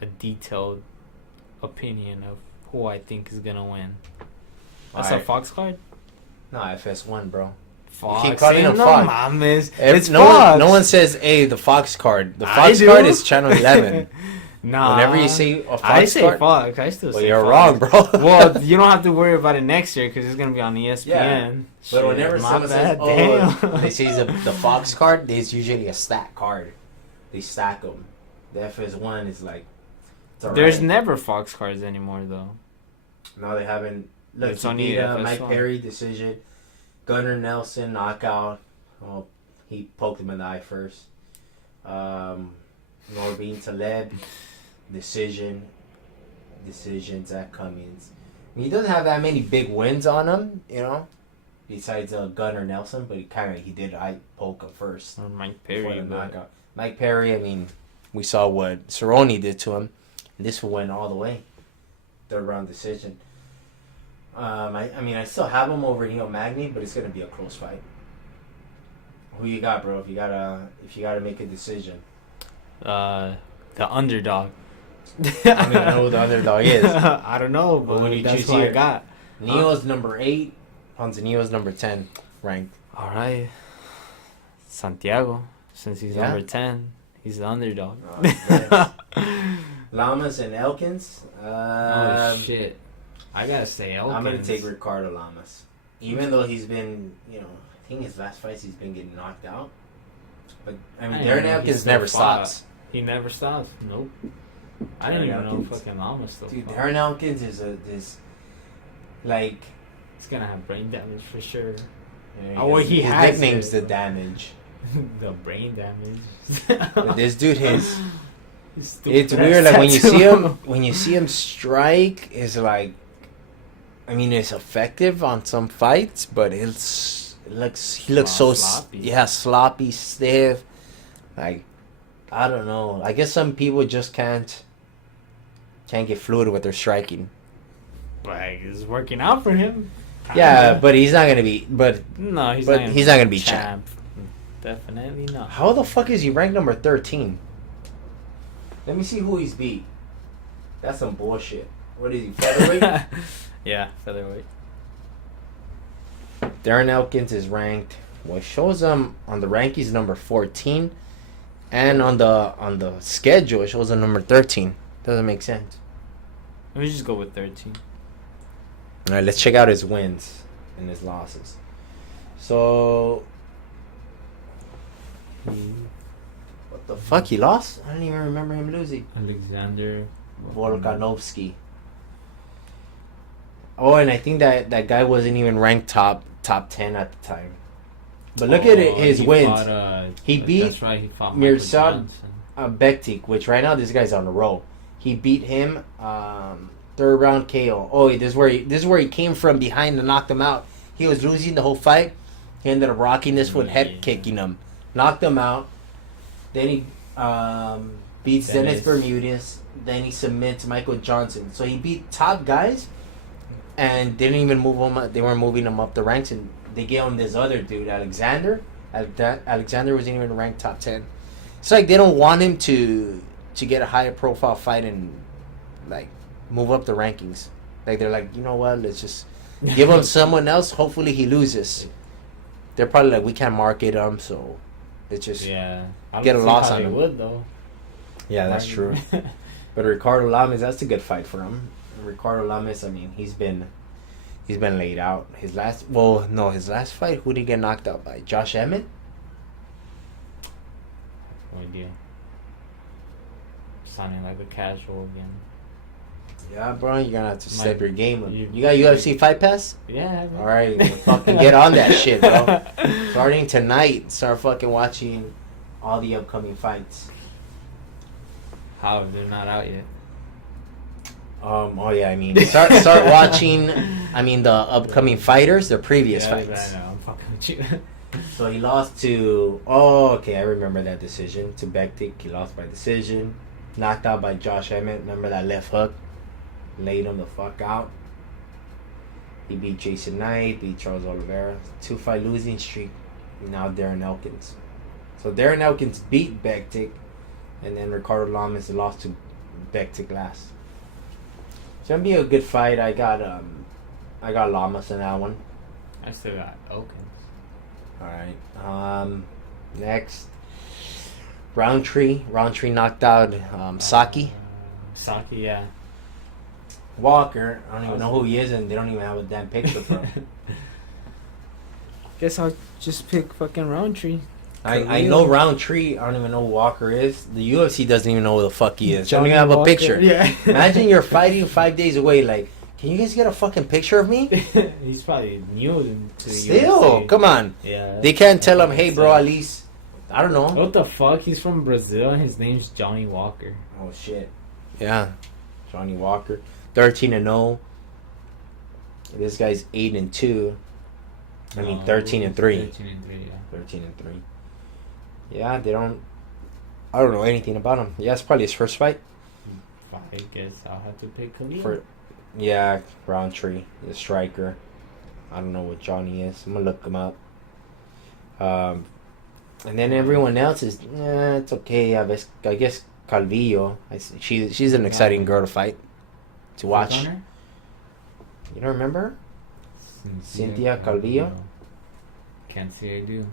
a detailed opinion of who I think is gonna win. That's a Fox card? No, FS1, bro. Fox. keep calling him no Fox. mames. It's It's no Fox. one. No one says, "Hey, the Fox card." The I Fox do. card is channel 11. Nah. Whenever you say a Fox I say card, Fox. I still well, say you're Fox. wrong, bro. Well, you don't have to worry about it next year because it's gonna be on ESPN. Yeah. But Shit, whenever my someone says, bad, "Oh," damn. when they say the Fox card, there's usually a stack card. They stack them. The FS1 is like. It's all There's right. never Fox cards anymore though. No, they haven't. Look, It's he only beat FS1. Mike Perry decision. Gunnar Nelson knockout. Well, he poked him in the eye first. Norbin Taleb decision. Zach Cummings. I mean, he doesn't have that many big wins on him, you know. Besides Gunnar Nelson, but he did eye poke him first. Or Mike before Perry. the But knockout. Mike Perry. I mean, we saw what Cerrone did to him. And this one went all the way. Third round decision. I mean, I still have him over Magny, but it's gonna be a close fight. Who you got, bro? If you gotta make a decision. the underdog. I don't even know who the underdog is. I don't know, But but when you that's choose what I here- got. Neo's number 8. Ponzinibbio's number 10 ranked. All right, Santiago, since he's Yeah? number 10, he's the underdog. Yes. Lamas and Elkins. Oh shit! I gotta say Elkins. I'm gonna take Ricardo Lamas, even though he's been, I think his last fights he's been getting knocked out. But I mean, I Darren know, he's Elkins still never fought. stops. He never stops. Nope. I didn't even know Elkins. fucking Llama still. Dude, fought. Darren Elkins is like. He's gonna have brain damage for sure. Oh, well, he his has nickname's it. the damage. The brain damage. But this dude, His stupid it's weird. ass Like tattoo. when you see him strike, is like, I mean, it's effective on some fights, but he looks so Sloppy. sloppy, stiff. Like, I don't know. I guess some people just can't get fluid with their striking. Like, it's working out for him. Yeah, Kinda. but he's not gonna be. But No, he's but not. he's not gonna be champ. Definitely not. How the fuck is he ranked number 13? Let me see who he's beat. That's some bullshit. What is he, featherweight? Yeah, featherweight. Darren Elkins is ranked. Well, it shows him on the rankings number 14, and on the schedule it shows him number 13. Doesn't make sense. Let me just go with 13. All right, let's check out his wins and his losses. So, what the fuck? He lost? I don't even remember him losing. Alexander Volkanovski. Oh, and I think that guy wasn't even ranked top 10 at the time. But look at his he wins. Fought, He beat That's right. He fought Michael Mirsad Johnson. Bektik, which right now this guy's on a roll. He beat him third round KO. Oh, this is where he came from behind and knocked him out. He was losing the whole fight. He ended up rocking this foot, head kicking him, knocked him out. Then he beats Dennis Bermudez. Then he submits Michael Johnson. So he beat top guys, and didn't even move him up. They weren't moving him up the ranks, and they gave him this other dude, Alexander. Alexander wasn't even ranked top 10. It's like they don't want him to get a higher profile fight and like move up the rankings. Like they're like, you know what? Let's just give him someone else. Hopefully he loses. They're probably like, we can't market him, so let's just get a loss on him. Would though. Yeah, that's true. But Ricardo Lamas, that's a good fight for him. Ricardo Lamas, I mean, he's been laid out. His last fight, who did he get knocked out by? Josh Emmett? No idea. Sounding like a casual again. Yeah, bro, you're gonna have to step your game up. you- You got UFC Fight Pass? Yeah. All right, fucking get on that shit, bro. Starting tonight, start fucking watching all the upcoming fights. How they're not out yet? Oh yeah, I mean, start watching. I mean, the upcoming fighters, their previous fights. I know. I'm fucking with you. So he lost to. Oh, okay, I remember that decision to Bektik. He lost by decision, knocked out by Josh Emmett. Remember that left hook, laid him the fuck out. He beat Jason Knight, beat Charles Oliveira. 2-fight losing streak. Now Darren Elkins. So Darren Elkins beat Bektik, and then Ricardo Lamas lost to Bektik last. It's gonna be a good fight. I got Lamas in that one. I still got Elkins. All right. Next, Roundtree knocked out Saki. Saki, yeah. Walker, I don't even know who he is, and they don't even have a damn picture for him. Guess I'll just pick fucking Roundtree. I know Roundtree. I don't even know who Walker is. The UFC doesn't even know who the fuck he is. They don't Johnny even have a Walker, picture. yeah. Imagine you're fighting 5 days away. Like, can you guys get a fucking picture of me? He's probably new to the Still, UFC. come on. Yeah. They can't tell him, hey, bro, at least. I don't know. What the fuck? He's from Brazil and his name's Johnny Walker. Oh, shit. Yeah. Johnny Walker. 13-0. This guy's 8-2. I mean, 13-3. 13-3, yeah. 13-3. Yeah, they don't. I don't know anything about him. Yeah, it's probably his first fight. I guess I'll have to pick Khalil. Yeah, Roundtree, the striker. I don't know what Johnny is. I'm gonna look him up. And then everyone else is, it's okay. I guess Calvillo. She's an exciting girl to fight, to watch. You don't remember her? Cynthia Calvillo? Can't say I do.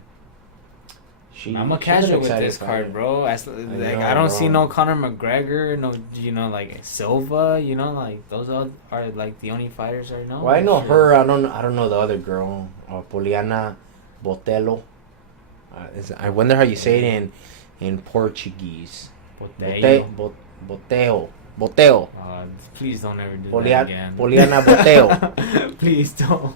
she's I'm a an casual with exciting this fighter. card, bro. I know, don't bro. see no Conor McGregor, no, like Silva, like those are like the only fighters I know. Well, I know her. I don't know the other girl. Poliana Botelho. I wonder how you say it in Portuguese. Botelho. Please don't ever do that again. Poliana Botelho. Please don't.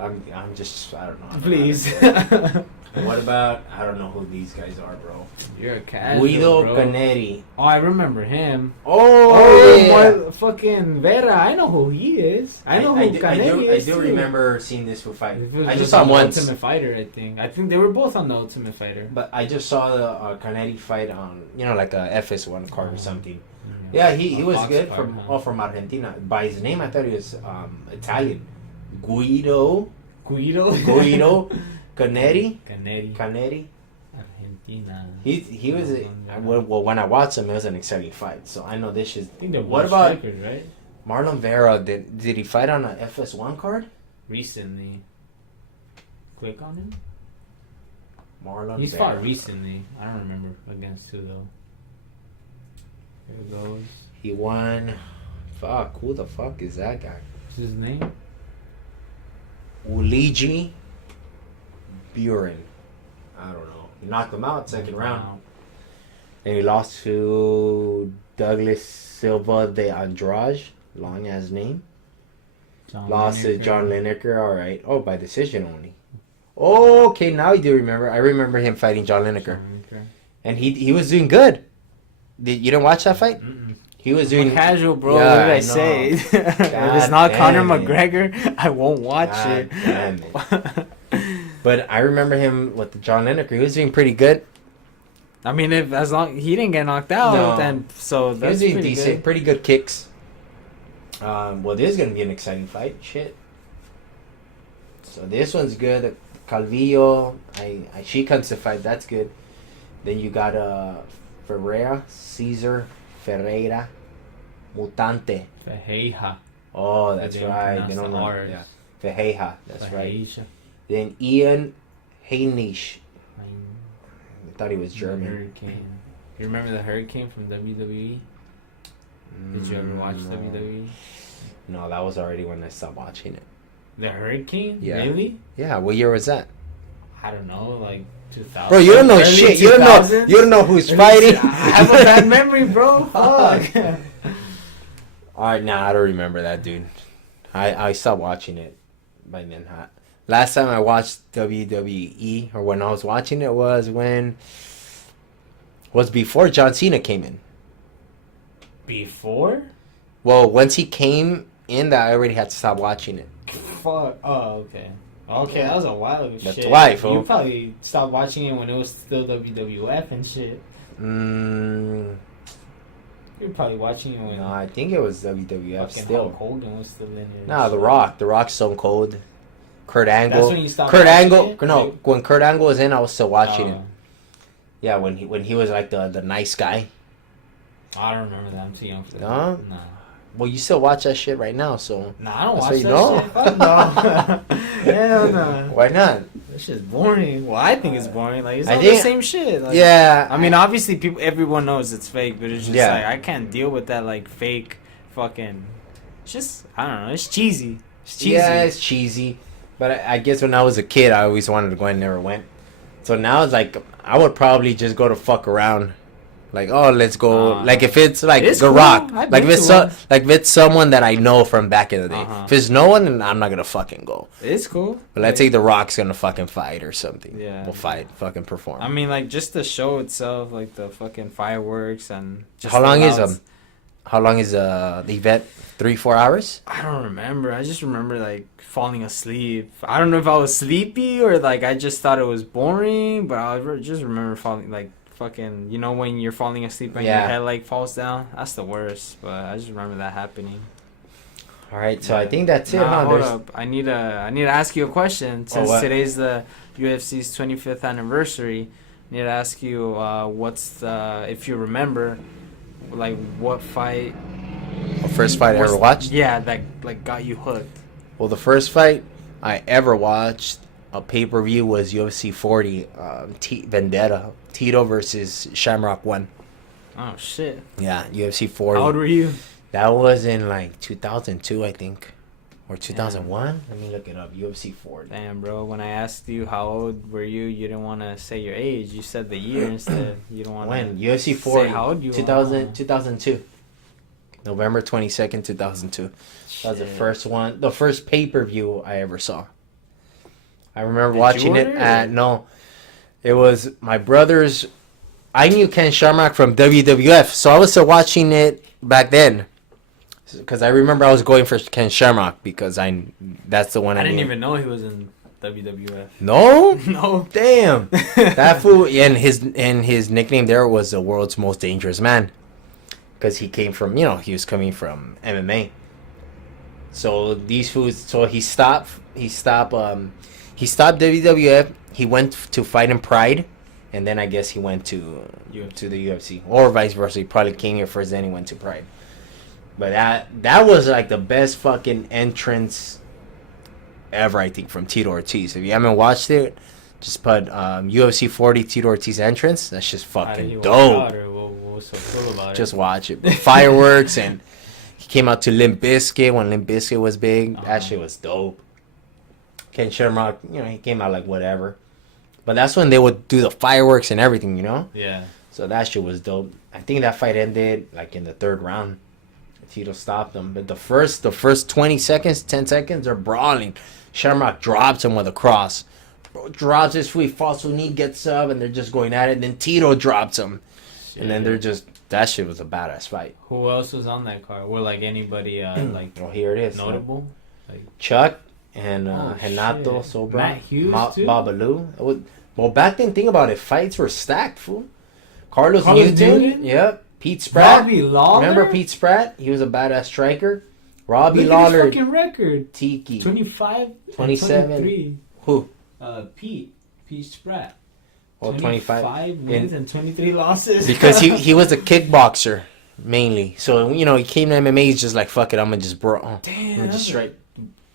I'm just, I don't know. Please. What about, I don't know who these guys are, bro. You're a casual, Guido bro. Canetti. Oh, I remember him. Yeah. Fucking Vera. I know who he is. I know who Canetti is. I do too. remember seeing this fight. I just was saw him on once. Ultimate Fighter, I think they were both on the Ultimate Fighter. But I just saw the Canetti fight on, like a FS1 card or something. Yeah, he was good from Argentina. By his name, I thought he was Italian. Guido Canetti. Argentina. He was well, when I watched him, it was an exciting fight. So I know this is. I think they're What both about strikers, right? Marlon Vera? Did he fight on a FS1 card? Recently. Click on him. Marlon He's Vera. fought recently. I don't remember against who though. Here it goes. He won. Fuck, who the fuck is that guy? What's his name? Uligi Buren. I don't know. He knocked him out second round. And he lost to Douglas Silva de Andrade. Long ass name. Lost to John Lineker. All right. Oh, by decision only. Oh, okay, now I do remember. I remember him fighting John Lineker. And he was doing good. You didn't watch that fight? Mm-mm. He was doing casual, bro. Yeah, what did I I say? know. If it's not Conor damn it. McGregor, I won't watch God it. damn it. But I remember him with the John Lineker. He was doing pretty good. I mean, as long he didn't get knocked out, No. then so He was that's doing pretty decent, good. pretty good kicks. Well, this is gonna be an exciting fight. Shit. So this one's good. Calvillo, she comes to fight. That's good. Then you got Cesar Ferreira, Mutante. Fejeja. Oh, that's They don't right. pronounce They don't the know. R's. Yeah, Fejeja. That's right. Fejeja. Then Ian Heinisch. I I thought he was German. Hurricane. You remember the Hurricane from WWE? Did you ever watch No. WWE? No, that was already when I stopped watching it. The Hurricane? Yeah. Really? Yeah, what year was that? I don't know, like 2000. Bro, you don't know Early shit. 2000s? You don't know who's fighting. I have a bad memory, bro. Fuck. Alright, nah, I don't remember that, dude. I stopped watching it by then. Last time I watched WWE, or when I was watching it, was before John Cena came in. Before? Well, once he came in, that I already had to stop watching it. Fuck. Oh, okay. Okay, that was a while ago. That's shit. why, fool. You probably stopped watching it when it was still WWF and shit. You're probably watching it when No, I think it was WWF fucking still. Hulk Hogan was still in it. Nah, The Rock. The Rock's Stone Cold. Kurt Angle. That's when you stopped Kurt watching Angle. it? No, when Kurt Angle was in, I was still watching it. Oh, Yeah, when he was like the nice guy. I don't remember that. I'm too young for that. No? Nah. Well, you still watch that shit right now, so. Nah, I don't That's watch what you that know. shit. Fuck no. Hell no. Why not? That shit's boring. Well, I think it's boring. Like, it's I all think- the same shit. Like, Yeah. I mean, obviously, everyone knows it's fake, but it's just Yeah. like, I can't deal with that, like, fake fucking. It's just, I don't know. It's cheesy. It's cheesy. Yeah, it's cheesy. But I guess when I was a kid, I always wanted to go and never went. So now it's like, I would probably just go to fuck around. Like, oh, let's go. Like, if it's like It's The cool. Rock. I've Like, been if it's to one. like if it's someone that I know from back in the day. Uh-huh. If it's no one, then I'm not gonna fucking go. It's cool. But let's say The Rock's gonna fucking fight or something. Yeah. We'll fight, fucking perform. I mean, like, just the show itself, like, the fucking fireworks and just How the long is louds. the event? 3-4 hours? I don't remember. I just remember, like, falling asleep. I don't know if I was sleepy or, like, I just thought it was boring, but just remember falling, like, fucking, you know, when you're falling asleep and Yeah. your head, like, falls down? That's the worst, but I just remember that happening. All right, so Yeah. I think that's it, Nah, huh? hold There's- up. I need to ask you a question. Since what? today's the UFC's 25th anniversary, I need to ask you, what's the, if you remember, like, what fight... The first fight I was- ever watched? Yeah, that, like, got you hooked. Well, the first fight I ever watched, a pay-per-view, was UFC 40, Vendetta. Tito versus Shamrock 1. Oh, shit. Yeah, UFC 40. How old were you? That was in like 2002, I think. Or 2001? Let me look it up. UFC 40. Damn, bro. When I asked you how old were you didn't want to say your age. You said the year instead. You don't want to When? UFC 40. say how old you 2000, are. 2002. November 22nd, 2002. That was the Shit. first one. The first pay-per-view I ever saw. I remember Did watching you it order at... it? No. It was my brother's... I knew Ken Shamrock from WWF, so I was still watching it back then. Because I remember I was going for Ken Shamrock because that's the one I I didn't knew. even know he was in WWF. No? No. Damn. That fool, and his nickname there was the world's most dangerous man. Because he came from, he was coming from MMA. So these fools, so he stopped WWF. He went to fight in Pride. And then I guess he went to the UFC. Or vice versa. He probably came here first, then he went to Pride. But that was like the best fucking entrance ever, I think, from Tito Ortiz. If you haven't watched it, just put UFC 40 Tito Ortiz entrance. That's just How did fucking you dope. walk out, or what was so cool about Just it? watch it. Fireworks, and he came out to Limp Bizkit when Limp Bizkit was big. Uh-huh. That shit was dope. Ken Shamrock, he came out like whatever. But that's when they would do the fireworks and everything, Yeah. So that shit was dope. I think that fight ended like in the third round. Tito stopped them. But the first 20 seconds, 10 seconds, they're brawling. Shamrock drops him with a cross. Bro drops his foot, falls to a knee, gets up, and they're just going at it. Then Tito drops him. And then they're just... That shit was a badass fight. Who else was on that card? Or like anybody like Well, here it is. notable? Chuck and Oh, Renato shit. Sobra. Matt Hughes, too? Babalu. Well, back then, think about it. Fights were stacked, fool. Carlos Carlos Newton. Newton? Yep. Pete Spratt. Robbie Lawler? Remember Pete Spratt? He was a badass striker. Robbie Look at his Lawler. fucking record. Tiki. 25, 27. 23. Who? Pete Spratt. Oh, 25. 25 wins and 23 losses. Because he was a kickboxer, mainly. So, he came to MMA, he's just like, fuck it, I'm going to just Damn, just that's straight.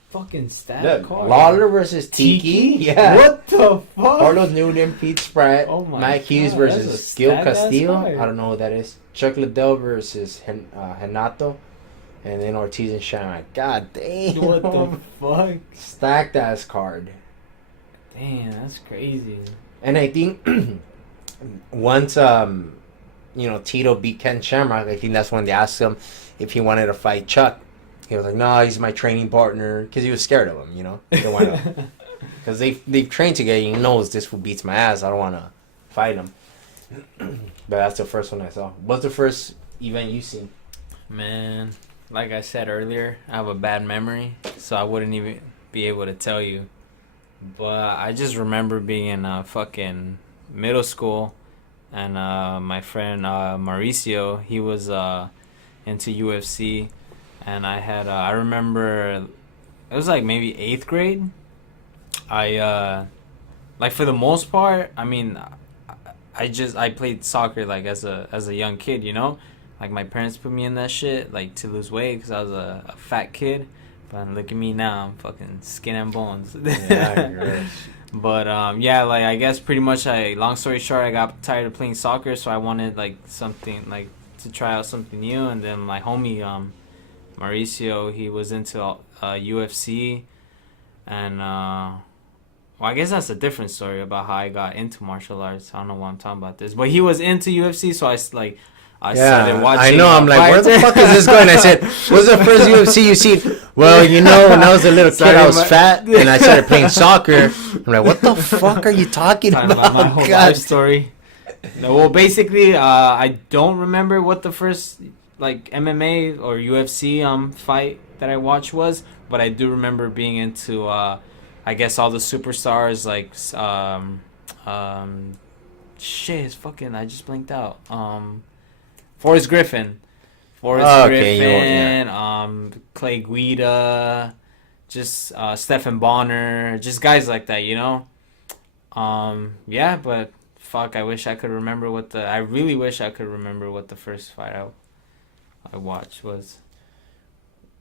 fucking stat Look, card. Lawler versus Tiki. Yeah. What the fuck? Carlos Newton, Pete Spratt, Oh my Mike Hughes God, that's a versus Gil stat-ass Castillo. card. I don't know who that is. Chuck Liddell versus Renato. And then Ortiz and Shamrock. God damn. What the fuck? Stacked ass card. Damn, that's crazy. And I think once Tito beat Ken Shamrock, I think that's when they asked him if he wanted to fight Chuck. He was like, "No, he's my training partner," because he was scared of him. Because they've trained together. He knows this fool beats my ass. I don't want to fight him. But that's the first one I saw. What's the first event you seen? Man, like I said earlier, I have a bad memory, so I wouldn't even be able to tell you. But I just remember being in fucking middle school, and my friend Mauricio, he was into UFC, and I remember it was like maybe 8th grade. I like, for the most part, I mean, I played soccer like as a young kid, Like, my parents put me in that shit, like, to lose weight because I was a fat kid. But look at me now. I'm fucking skin and bones. Yeah, you're right. But, yeah, like, I guess pretty much, long story short, I got tired of playing soccer, so I wanted, like, something, like, to try out something new. And then my homie, Mauricio, he was into UFC. And, well, I guess that's a different story about how I got into martial arts. I don't know why I'm talking about this. But he was into UFC, so I started watching. I know. I'm like, where the fuck is this going? I said, what's the first UFC you seen? Well, you know, when I was a little kid, I was fat, and I started playing soccer. I'm like, what the fuck are you talking about? My whole life story. No, well, basically, I don't remember what the first, like, MMA or UFC fight that I watched was, but I do remember being into, I guess, all the superstars, like, shit, it's fucking, I just blinked out. Forrest Griffin. Griffin, Clay Guida, just Stephen Bonner, just guys like that, you know? Yeah, but fuck, I wish I could remember I really wish I could remember what the first fight I watched was.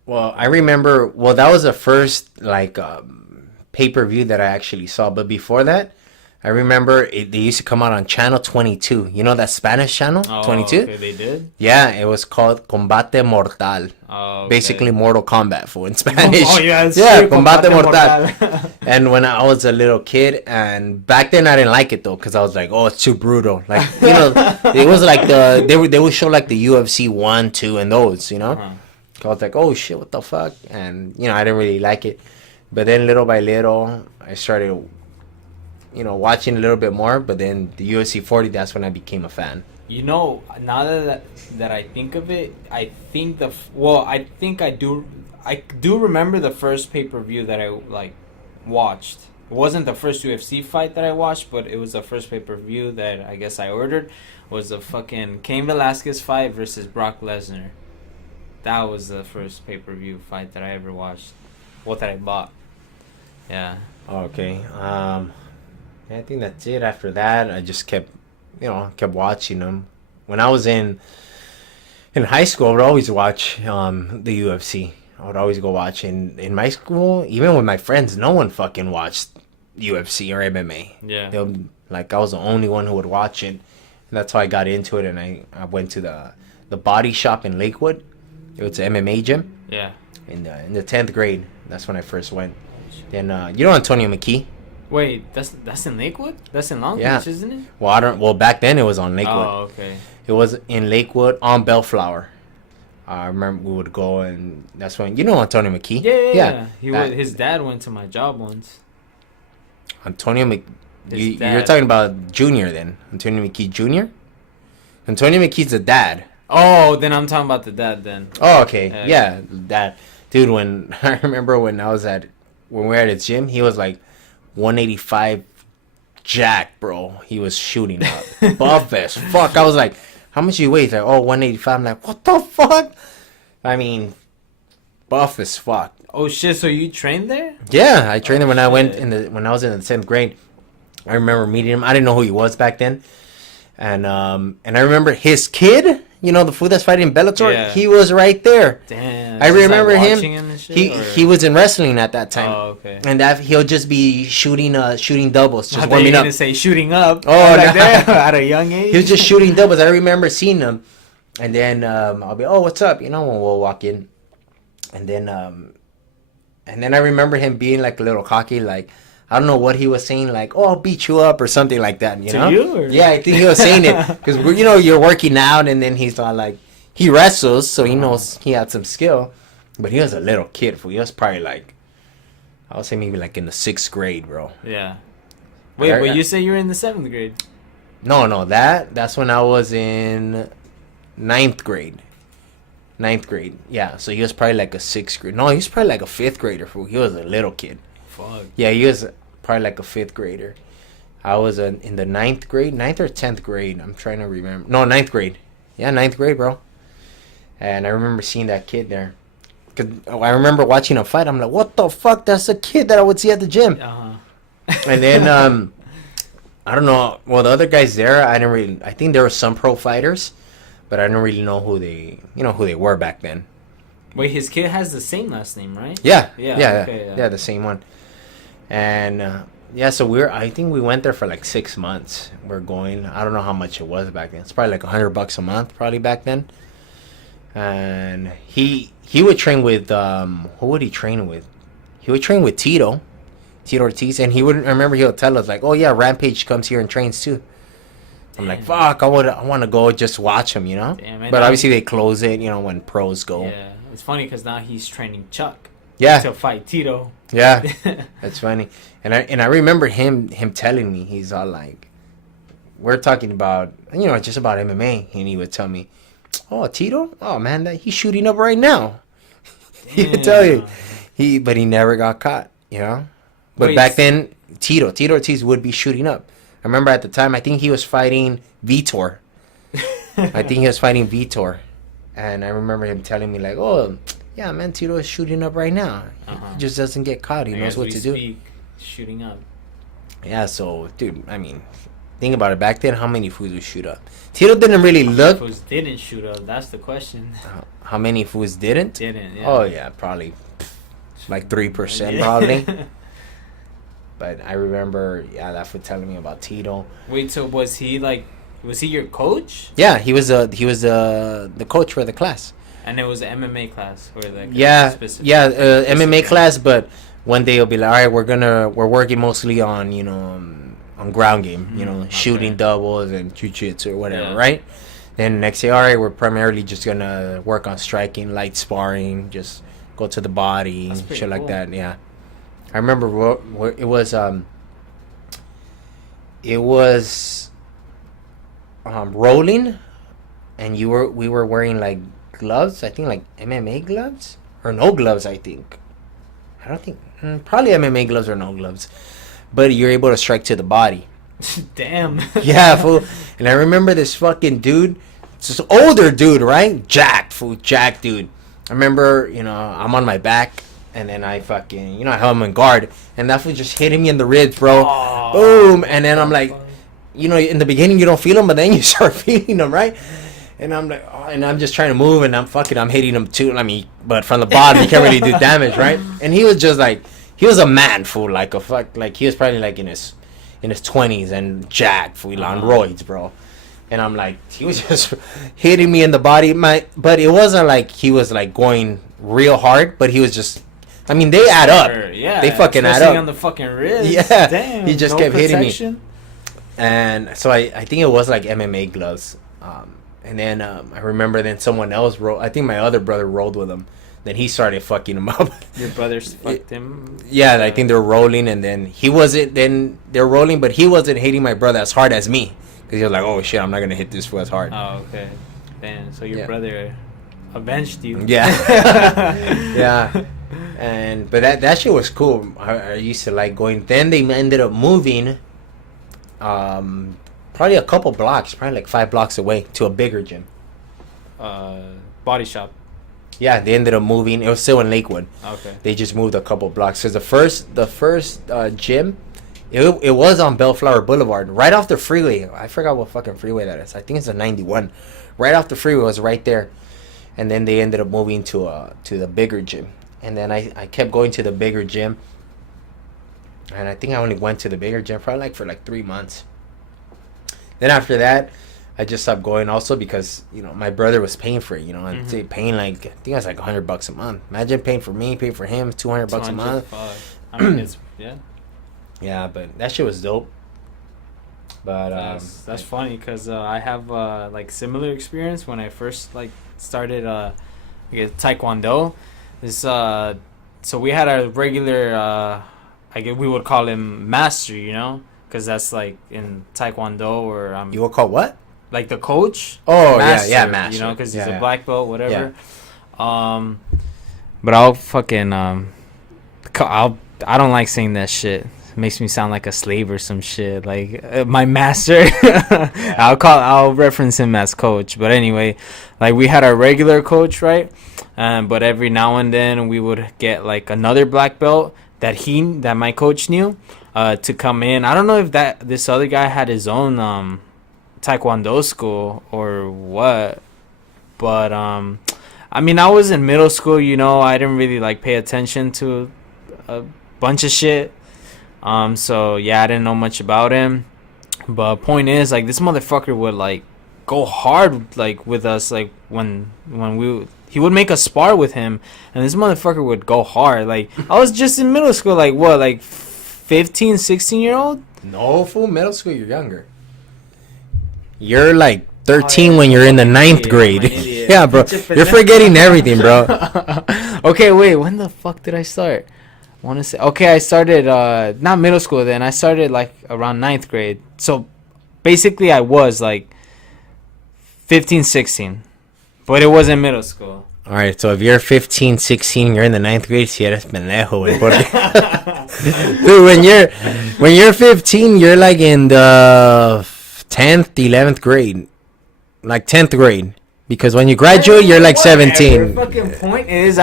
Well, I remember, that was the first, like, pay-per-view that I actually saw. But before that, I remember they used to come out on Channel 22. You know that Spanish channel? 22? Okay, they did? Yeah, it was called Combate Mortal. Oh, okay. Basically Mortal Kombat for in Spanish. Oh, yeah, it's yeah, true, Combate Mortal. And when I was a little kid, and back then I didn't like it though, because I was like, oh, it's too brutal. Like, you know, it was like they would show like the UFC 1, 2, and those, you know? Uh-huh. I was like, oh shit, what the fuck? And, you know, I didn't really like it. But then little by little, I started, you know, watching a little bit more. But then the UFC 40, that's when I became a fan. You know, now that I think of it, I think I do remember the first pay-per-view that I, like, watched. It wasn't the first UFC fight that I watched, but it was the first pay-per-view that I guess I ordered. Was the fucking Cain Velasquez fight versus Brock Lesnar. That was the first pay-per-view fight that I ever watched. What that I bought. Yeah. Okay. I think that's it. After that, I just kept watching them. When I was in high school, I would always watch the UFC. I would always go watch. In my school, even with my friends, no one fucking watched UFC or MMA. Yeah. I was the only one who would watch it. And that's how I got into it. And I went to the Body Shop in Lakewood. It was an MMA gym. Yeah. In the 10th grade, that's when I first went. Then you know Antonio McKee? Wait, that's in Lakewood? That's in Long Beach, isn't it? Well, back then it was on Lakewood. Oh, okay. It was in Lakewood on Bellflower. I remember we would go, and that's when you know Antonio McKee. Yeah. His dad went to my job once. Antonio you're talking about Junior then? Antonio McKee Jr. Antonio McKee's the dad. Oh, then I'm talking about the dad then. Oh, okay. Yeah, dad. Dude, when I remember when we were at his gym, he was like 185 jack, bro. He was shooting up. Buff as fuck. I was like, how much you weigh? He's like, 185. I'm like, what the fuck? I mean, buff as fuck. Oh shit, so you trained there? Yeah, I trained him when I was in the 7th grade. I remember meeting him. I didn't know who he was back then. And I remember his kid, you know, the fool that's fighting Bellator, he was right there. Damn. I remember him. And shit, he was in wrestling at that time. Oh, okay. And he'll just be shooting doubles, just warming up. To say shooting up. Oh, no. At a young age. He was just shooting doubles. I remember seeing him, and then I'll be, what's up? You know, when we'll walk in, and then I remember him being like a little cocky, like, I don't know what he was saying, like, I'll beat you up or something like that, you know? You, or? Yeah, I think he was saying it because, you know, you're working out, and then he's not like, he wrestles, so he knows he had some skill, but he was a little kid. He was probably like, I would say maybe like in the 6th grade, bro. Yeah. Wait, but you say you were in the 7th grade? No, that's when I was in 9th grade. 9th grade, yeah. So he was probably like a 6th grade. No, he was probably like a 5th grader. He was a little kid. Fuck. Yeah, he was probably like a 5th grader. I was in the 9th grade, 9th or 10th grade. I'm trying to remember. No, 9th grade. Yeah, 9th grade, bro. And I remember seeing that kid there. Cause I remember watching a fight. I'm like, what the fuck? That's a kid that I would see at the gym. Uh-huh. And then, I don't know. Well, the other guys there, I think there were some pro fighters. but I don't really know who they were back then. Wait, his kid has the same last name, right? Yeah, Okay, yeah, the same one. And so I think we went there for like 6 months. We're going. I don't know how much it was back then. It's probably like $100 a month, probably back then. And he would train with who would he train with? He would train with Tito Ortiz, and I remember he'll tell us like, oh yeah, Rampage comes here and trains too. I'm like, fuck, I want to go just watch him, Damn, but obviously they close it, when pros go. Yeah, it's funny because now he's training Chuck. Yeah. To fight Tito. Yeah, that's funny. And I remember him telling me, he's all like, we're talking about, just about MMA, and he would tell me, oh, Tito? Oh man, he's shooting up right now. He would tell you, but he never got caught, But Wait, back then, Tito Ortiz would be shooting up. I remember at the time, I think he was fighting Vitor. And I remember him telling me like, oh, yeah, man, Tito is shooting up right now. He just doesn't get caught. He knows what to do. Shooting up. Yeah, so, dude, I mean, think about it. Back then, how many foods would shoot up? Tito didn't really look. Foods didn't shoot up. That's the question. How many foods didn't? Didn't, yeah. Oh, yeah, probably like 3% probably. But I remember, that fool telling me about Tito. Wait, so was he your coach? Yeah, he was the coach for the class. And it was an MMA class or like MMA class. But one day he'll be like, all right, we're working mostly on on ground game, shooting doubles and jiu-jitsu or whatever, right? Then next day, all right, we're primarily just gonna work on striking, light sparring, just go to the body, shit cool. Like that. Yeah, I remember it was rolling, and we were wearing like gloves. I think like MMA gloves or no gloves. I don't think probably MMA gloves or no gloves, but you're able to strike to the body. Damn. Yeah, fool. And I remember this fucking dude, this older dude, right? Jacked dude. I remember, I'm on my back, and then I fucking, I held him in guard, and that fool just hitting me in the ribs, bro. Oh, boom. And then I'm like, in the beginning you don't feel them, but then you start feeling them, right? And I'm like, and I'm just trying to move, and I'm hitting him too. I mean, but from the bottom, you can't really do damage, right? And he was just like, he was a man, fool, like he was probably like in his 20s and jacked, fool, on roids, bro. And I'm like, he was just hitting me in the body. But it wasn't like he was like going real hard, but he was just, I mean, they add up. Yeah, they fucking add up. On the fucking wrist. Yeah, damn. He just kept hitting me. And so I think it was like MMA gloves. And then I remember then someone else I think my other brother rolled with him. Then he started fucking him up. Your brothers fucked him? Yeah, I think they were rolling, and then they're rolling, but he wasn't hitting my brother as hard as me. Because he was like, oh shit, I'm not going to hit this fool as hard. Oh, okay. Damn, so your brother avenged you. Yeah. Yeah. But that shit was cool. I used to like going. Then they ended up moving probably a couple blocks, probably like 5 blocks away to a bigger gym. Body shop. Yeah, they ended up moving. It was still in Lakewood. Okay. They just moved a couple blocks. Because the first gym, it was on Bellflower Boulevard, right off the freeway. I forgot what fucking freeway that is. I think it's a 91. Right off the freeway, it was right there. And then they ended up moving to the bigger gym. And then I kept going to the bigger gym. And I think I only went to the bigger gym probably for 3 months. Then after that, I just stopped going also because, my brother was paying for it, and paying I think it was like $100 a month. Imagine paying for me, paying for him, $200 a month. I mean, it's, yeah. Yeah, but that shit was dope. But that's funny because I have similar experience when I first started Taekwondo. This so we had a regular we would call him master, because that's in Taekwondo or you would call what? Like the coach. Oh, master, master. Because he's a black belt, whatever. Yeah. But I'll fucking I don't like saying that shit. It makes me sound like a slave or some shit. Like my master. I'll reference him as coach. But anyway, we had our regular coach, right? But every now and then we would get another black belt that my coach knew to come in. I don't know if this other guy had his own Taekwondo school or what, But I mean, I was in middle school. You know, I didn't really like pay attention to a bunch of shit. So yeah, I didn't know much about him. But point is, like, this motherfucker would like go hard like with us, like when he would make us spar with him, and this motherfucker would go hard. Like, I was just in middle school, like what, like 15, 16-year-old? No, fool, middle school, you're younger. You're like 13 when you're in the ninth grade. Yeah, bro. You're forgetting everything, bro. Okay, wait, when the fuck did I start? I want to say, okay, I started not middle school then. I started like around ninth grade. So basically I was like 15, 16. But it wasn't middle school. All right, so if you're 15, 16, you're in the ninth grade, si eres pendejo, güey. Dude, when you're 15, you're like in the 10th, 11th grade. Like 10th grade. Because when you graduate, you're like 17. Fucking point is,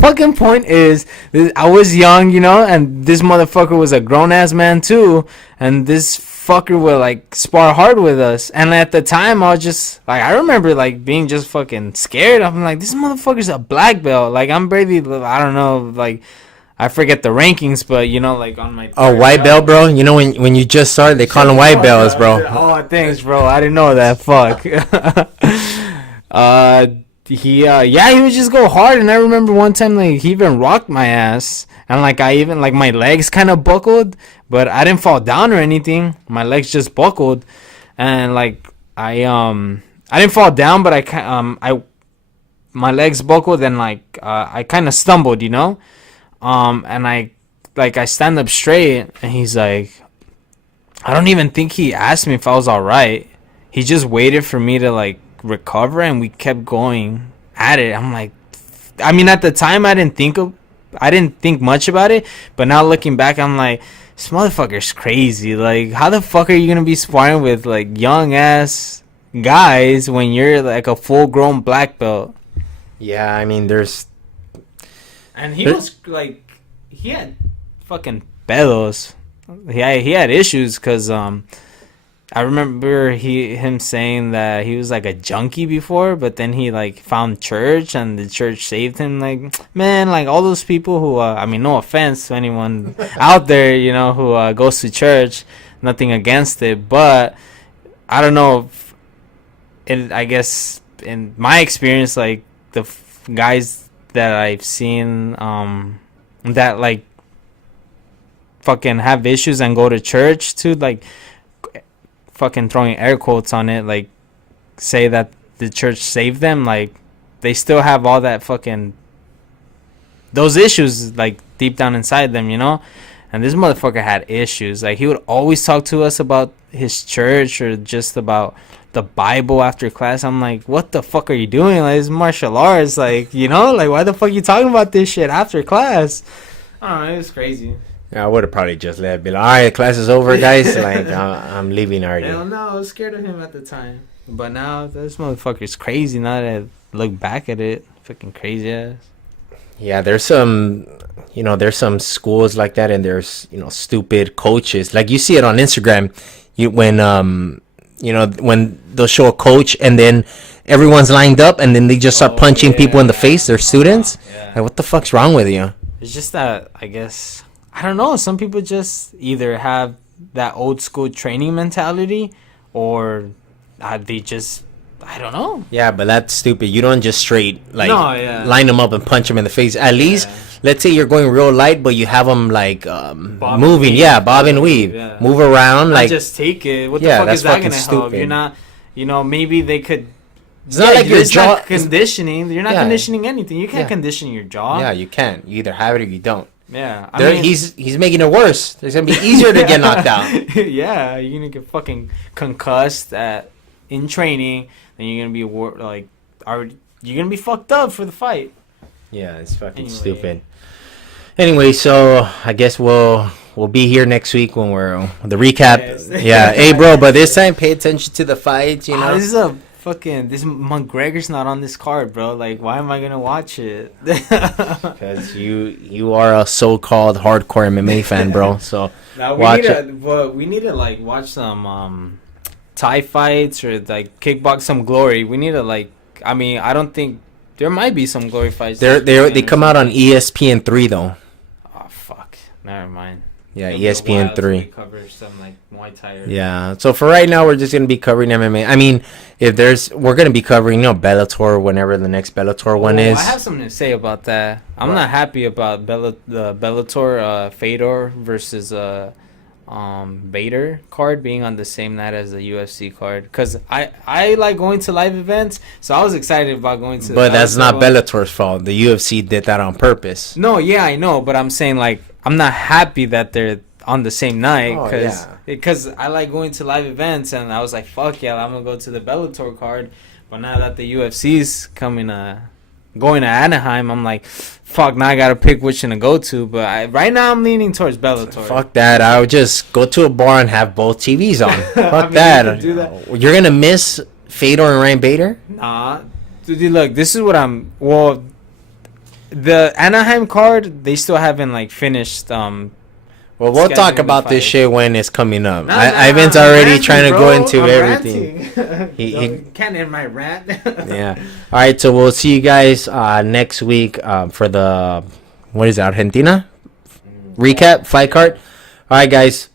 fucking point is, I was young, you know, and this motherfucker was a grown ass man too, and this fucker would like spar hard with us. And at the time, I was just like, I remember like being just fucking scared. I'm like, this motherfucker's a black belt. Like, I'm barely, I don't know, like, I forget the rankings, but you know, like on my white belt, bro. You know when you just started, they call them white belts, bro. Oh, thanks, bro. I didn't know that. Fuck. He would just go hard, and I remember one time like he even rocked my ass, and like I even like my legs kind of buckled, but I didn't fall down or anything. My legs just buckled, and like I didn't fall down, but I my legs buckled, and like I kind of stumbled, you know. And I stand up straight, and he's like, I don't even think he asked me if I was all right. He just waited for me to like recover, and we kept going at it. I'm like, I mean, at the time I didn't think much about it, but now looking back, I'm like, this motherfucker's crazy. Like, how the fuck are you gonna be sparring with like young ass guys when you're like a full grown black belt? Yeah, I mean, and he was like, he had fucking pedos. He had issues because I remember him saying that he was like a junkie before, but then he like found church, and the church saved him. Like, man, like all those people who I mean, no offense to anyone out there, you know, who goes to church, nothing against it, but I don't know if I guess in my experience, like the guys that I've seen that like fucking have issues and go to church too, like fucking throwing air quotes on it, like say that the church saved them, like they still have all that fucking those issues like deep down inside them, you know. And this motherfucker had issues. Like, he would always talk to us about his church or just about the Bible after class. I'm like, what the fuck are you doing? Like, it's martial arts. Like, you know, like, why the fuck are you talking about this shit after class? I don't know. It was crazy. Yeah, I would have probably just let it be like, all right, class is over, guys. Like, I'm leaving already. Hell no, I was scared of him at the time. But now, this motherfucker's crazy. Now that I look back at it, fucking crazy ass. Yeah, there's some schools like that, and there's, stupid coaches. Like, you see it on Instagram, when they'll show a coach and then everyone's lined up and then they just start punching people in the face, their students. Yeah. Like, what the fuck's wrong with you? It's just that, I guess, I don't know, some people just either have that old school training mentality or they just, I don't know. Yeah, but that's stupid. You don't just straight line them up and punch them in the face. At least, let's say you're going real light, but you have them like moving. Yeah, bob and weave. Yeah. Move around. Like, just take it. What the fuck is that going to help? You're not, maybe they could. It's not like your jaw. Not conditioning. You're not conditioning anything. You can't condition your jaw. Yeah, you can't. You either have it or you don't. Yeah, I mean, he's making it worse. It's gonna be easier to get knocked out. Yeah, you're gonna get fucking concussed in training. Then you're gonna be you're gonna be fucked up for the fight. Yeah, it's fucking stupid. Anyway, so I guess we'll be here next week when we're the recap. Yeah, hey bro, but this time pay attention to the fights. This is this McGregor's not on this card, bro. Like, why am I gonna watch it? Because you are a so-called hardcore MMA fan, bro. So watch it. We need to watch some Thai fights or kickbox some glory. We need to I mean, I don't think there might be some glory fights. They come out on ESPN 3 though. Oh fuck! Never mind. Yeah, It'll be a while till ESPN 3. we cover some like Muay Thai. Yeah. So for right now, we're just gonna be covering MMA. I mean, we're gonna be covering, Bellator whenever the next Bellator one is. I have something to say about that. I'm not happy about the Bellator Fedor versus Bader card being on the same night as the UFC card, because I like going to live events, so I was excited about going to. But that's not Bellator's fault. The UFC did that on purpose. No, yeah, I know, but I'm saying like I'm not happy that they're on the same night because I like going to live events, and I was like, fuck yeah, I'm gonna go to the Bellator card. But now that the UFC's going to Anaheim, I'm like, fuck, now I gotta pick which one to go to. But right now I'm leaning towards Bellator. Fuck that. I would just go to a bar and have both TVs on. Fuck that. You're gonna miss Fedor and Ryan Bader? Nah, dude, look, this is what the Anaheim card, they still haven't like finised. Well, we'll talk about this shit when it's coming up. Nah, Ivan's already trying to go into everything. He can't end my rant. Yeah. All right, so we'll see you guys next week for the, what is it, Argentina? Recap, fight card. All right, guys.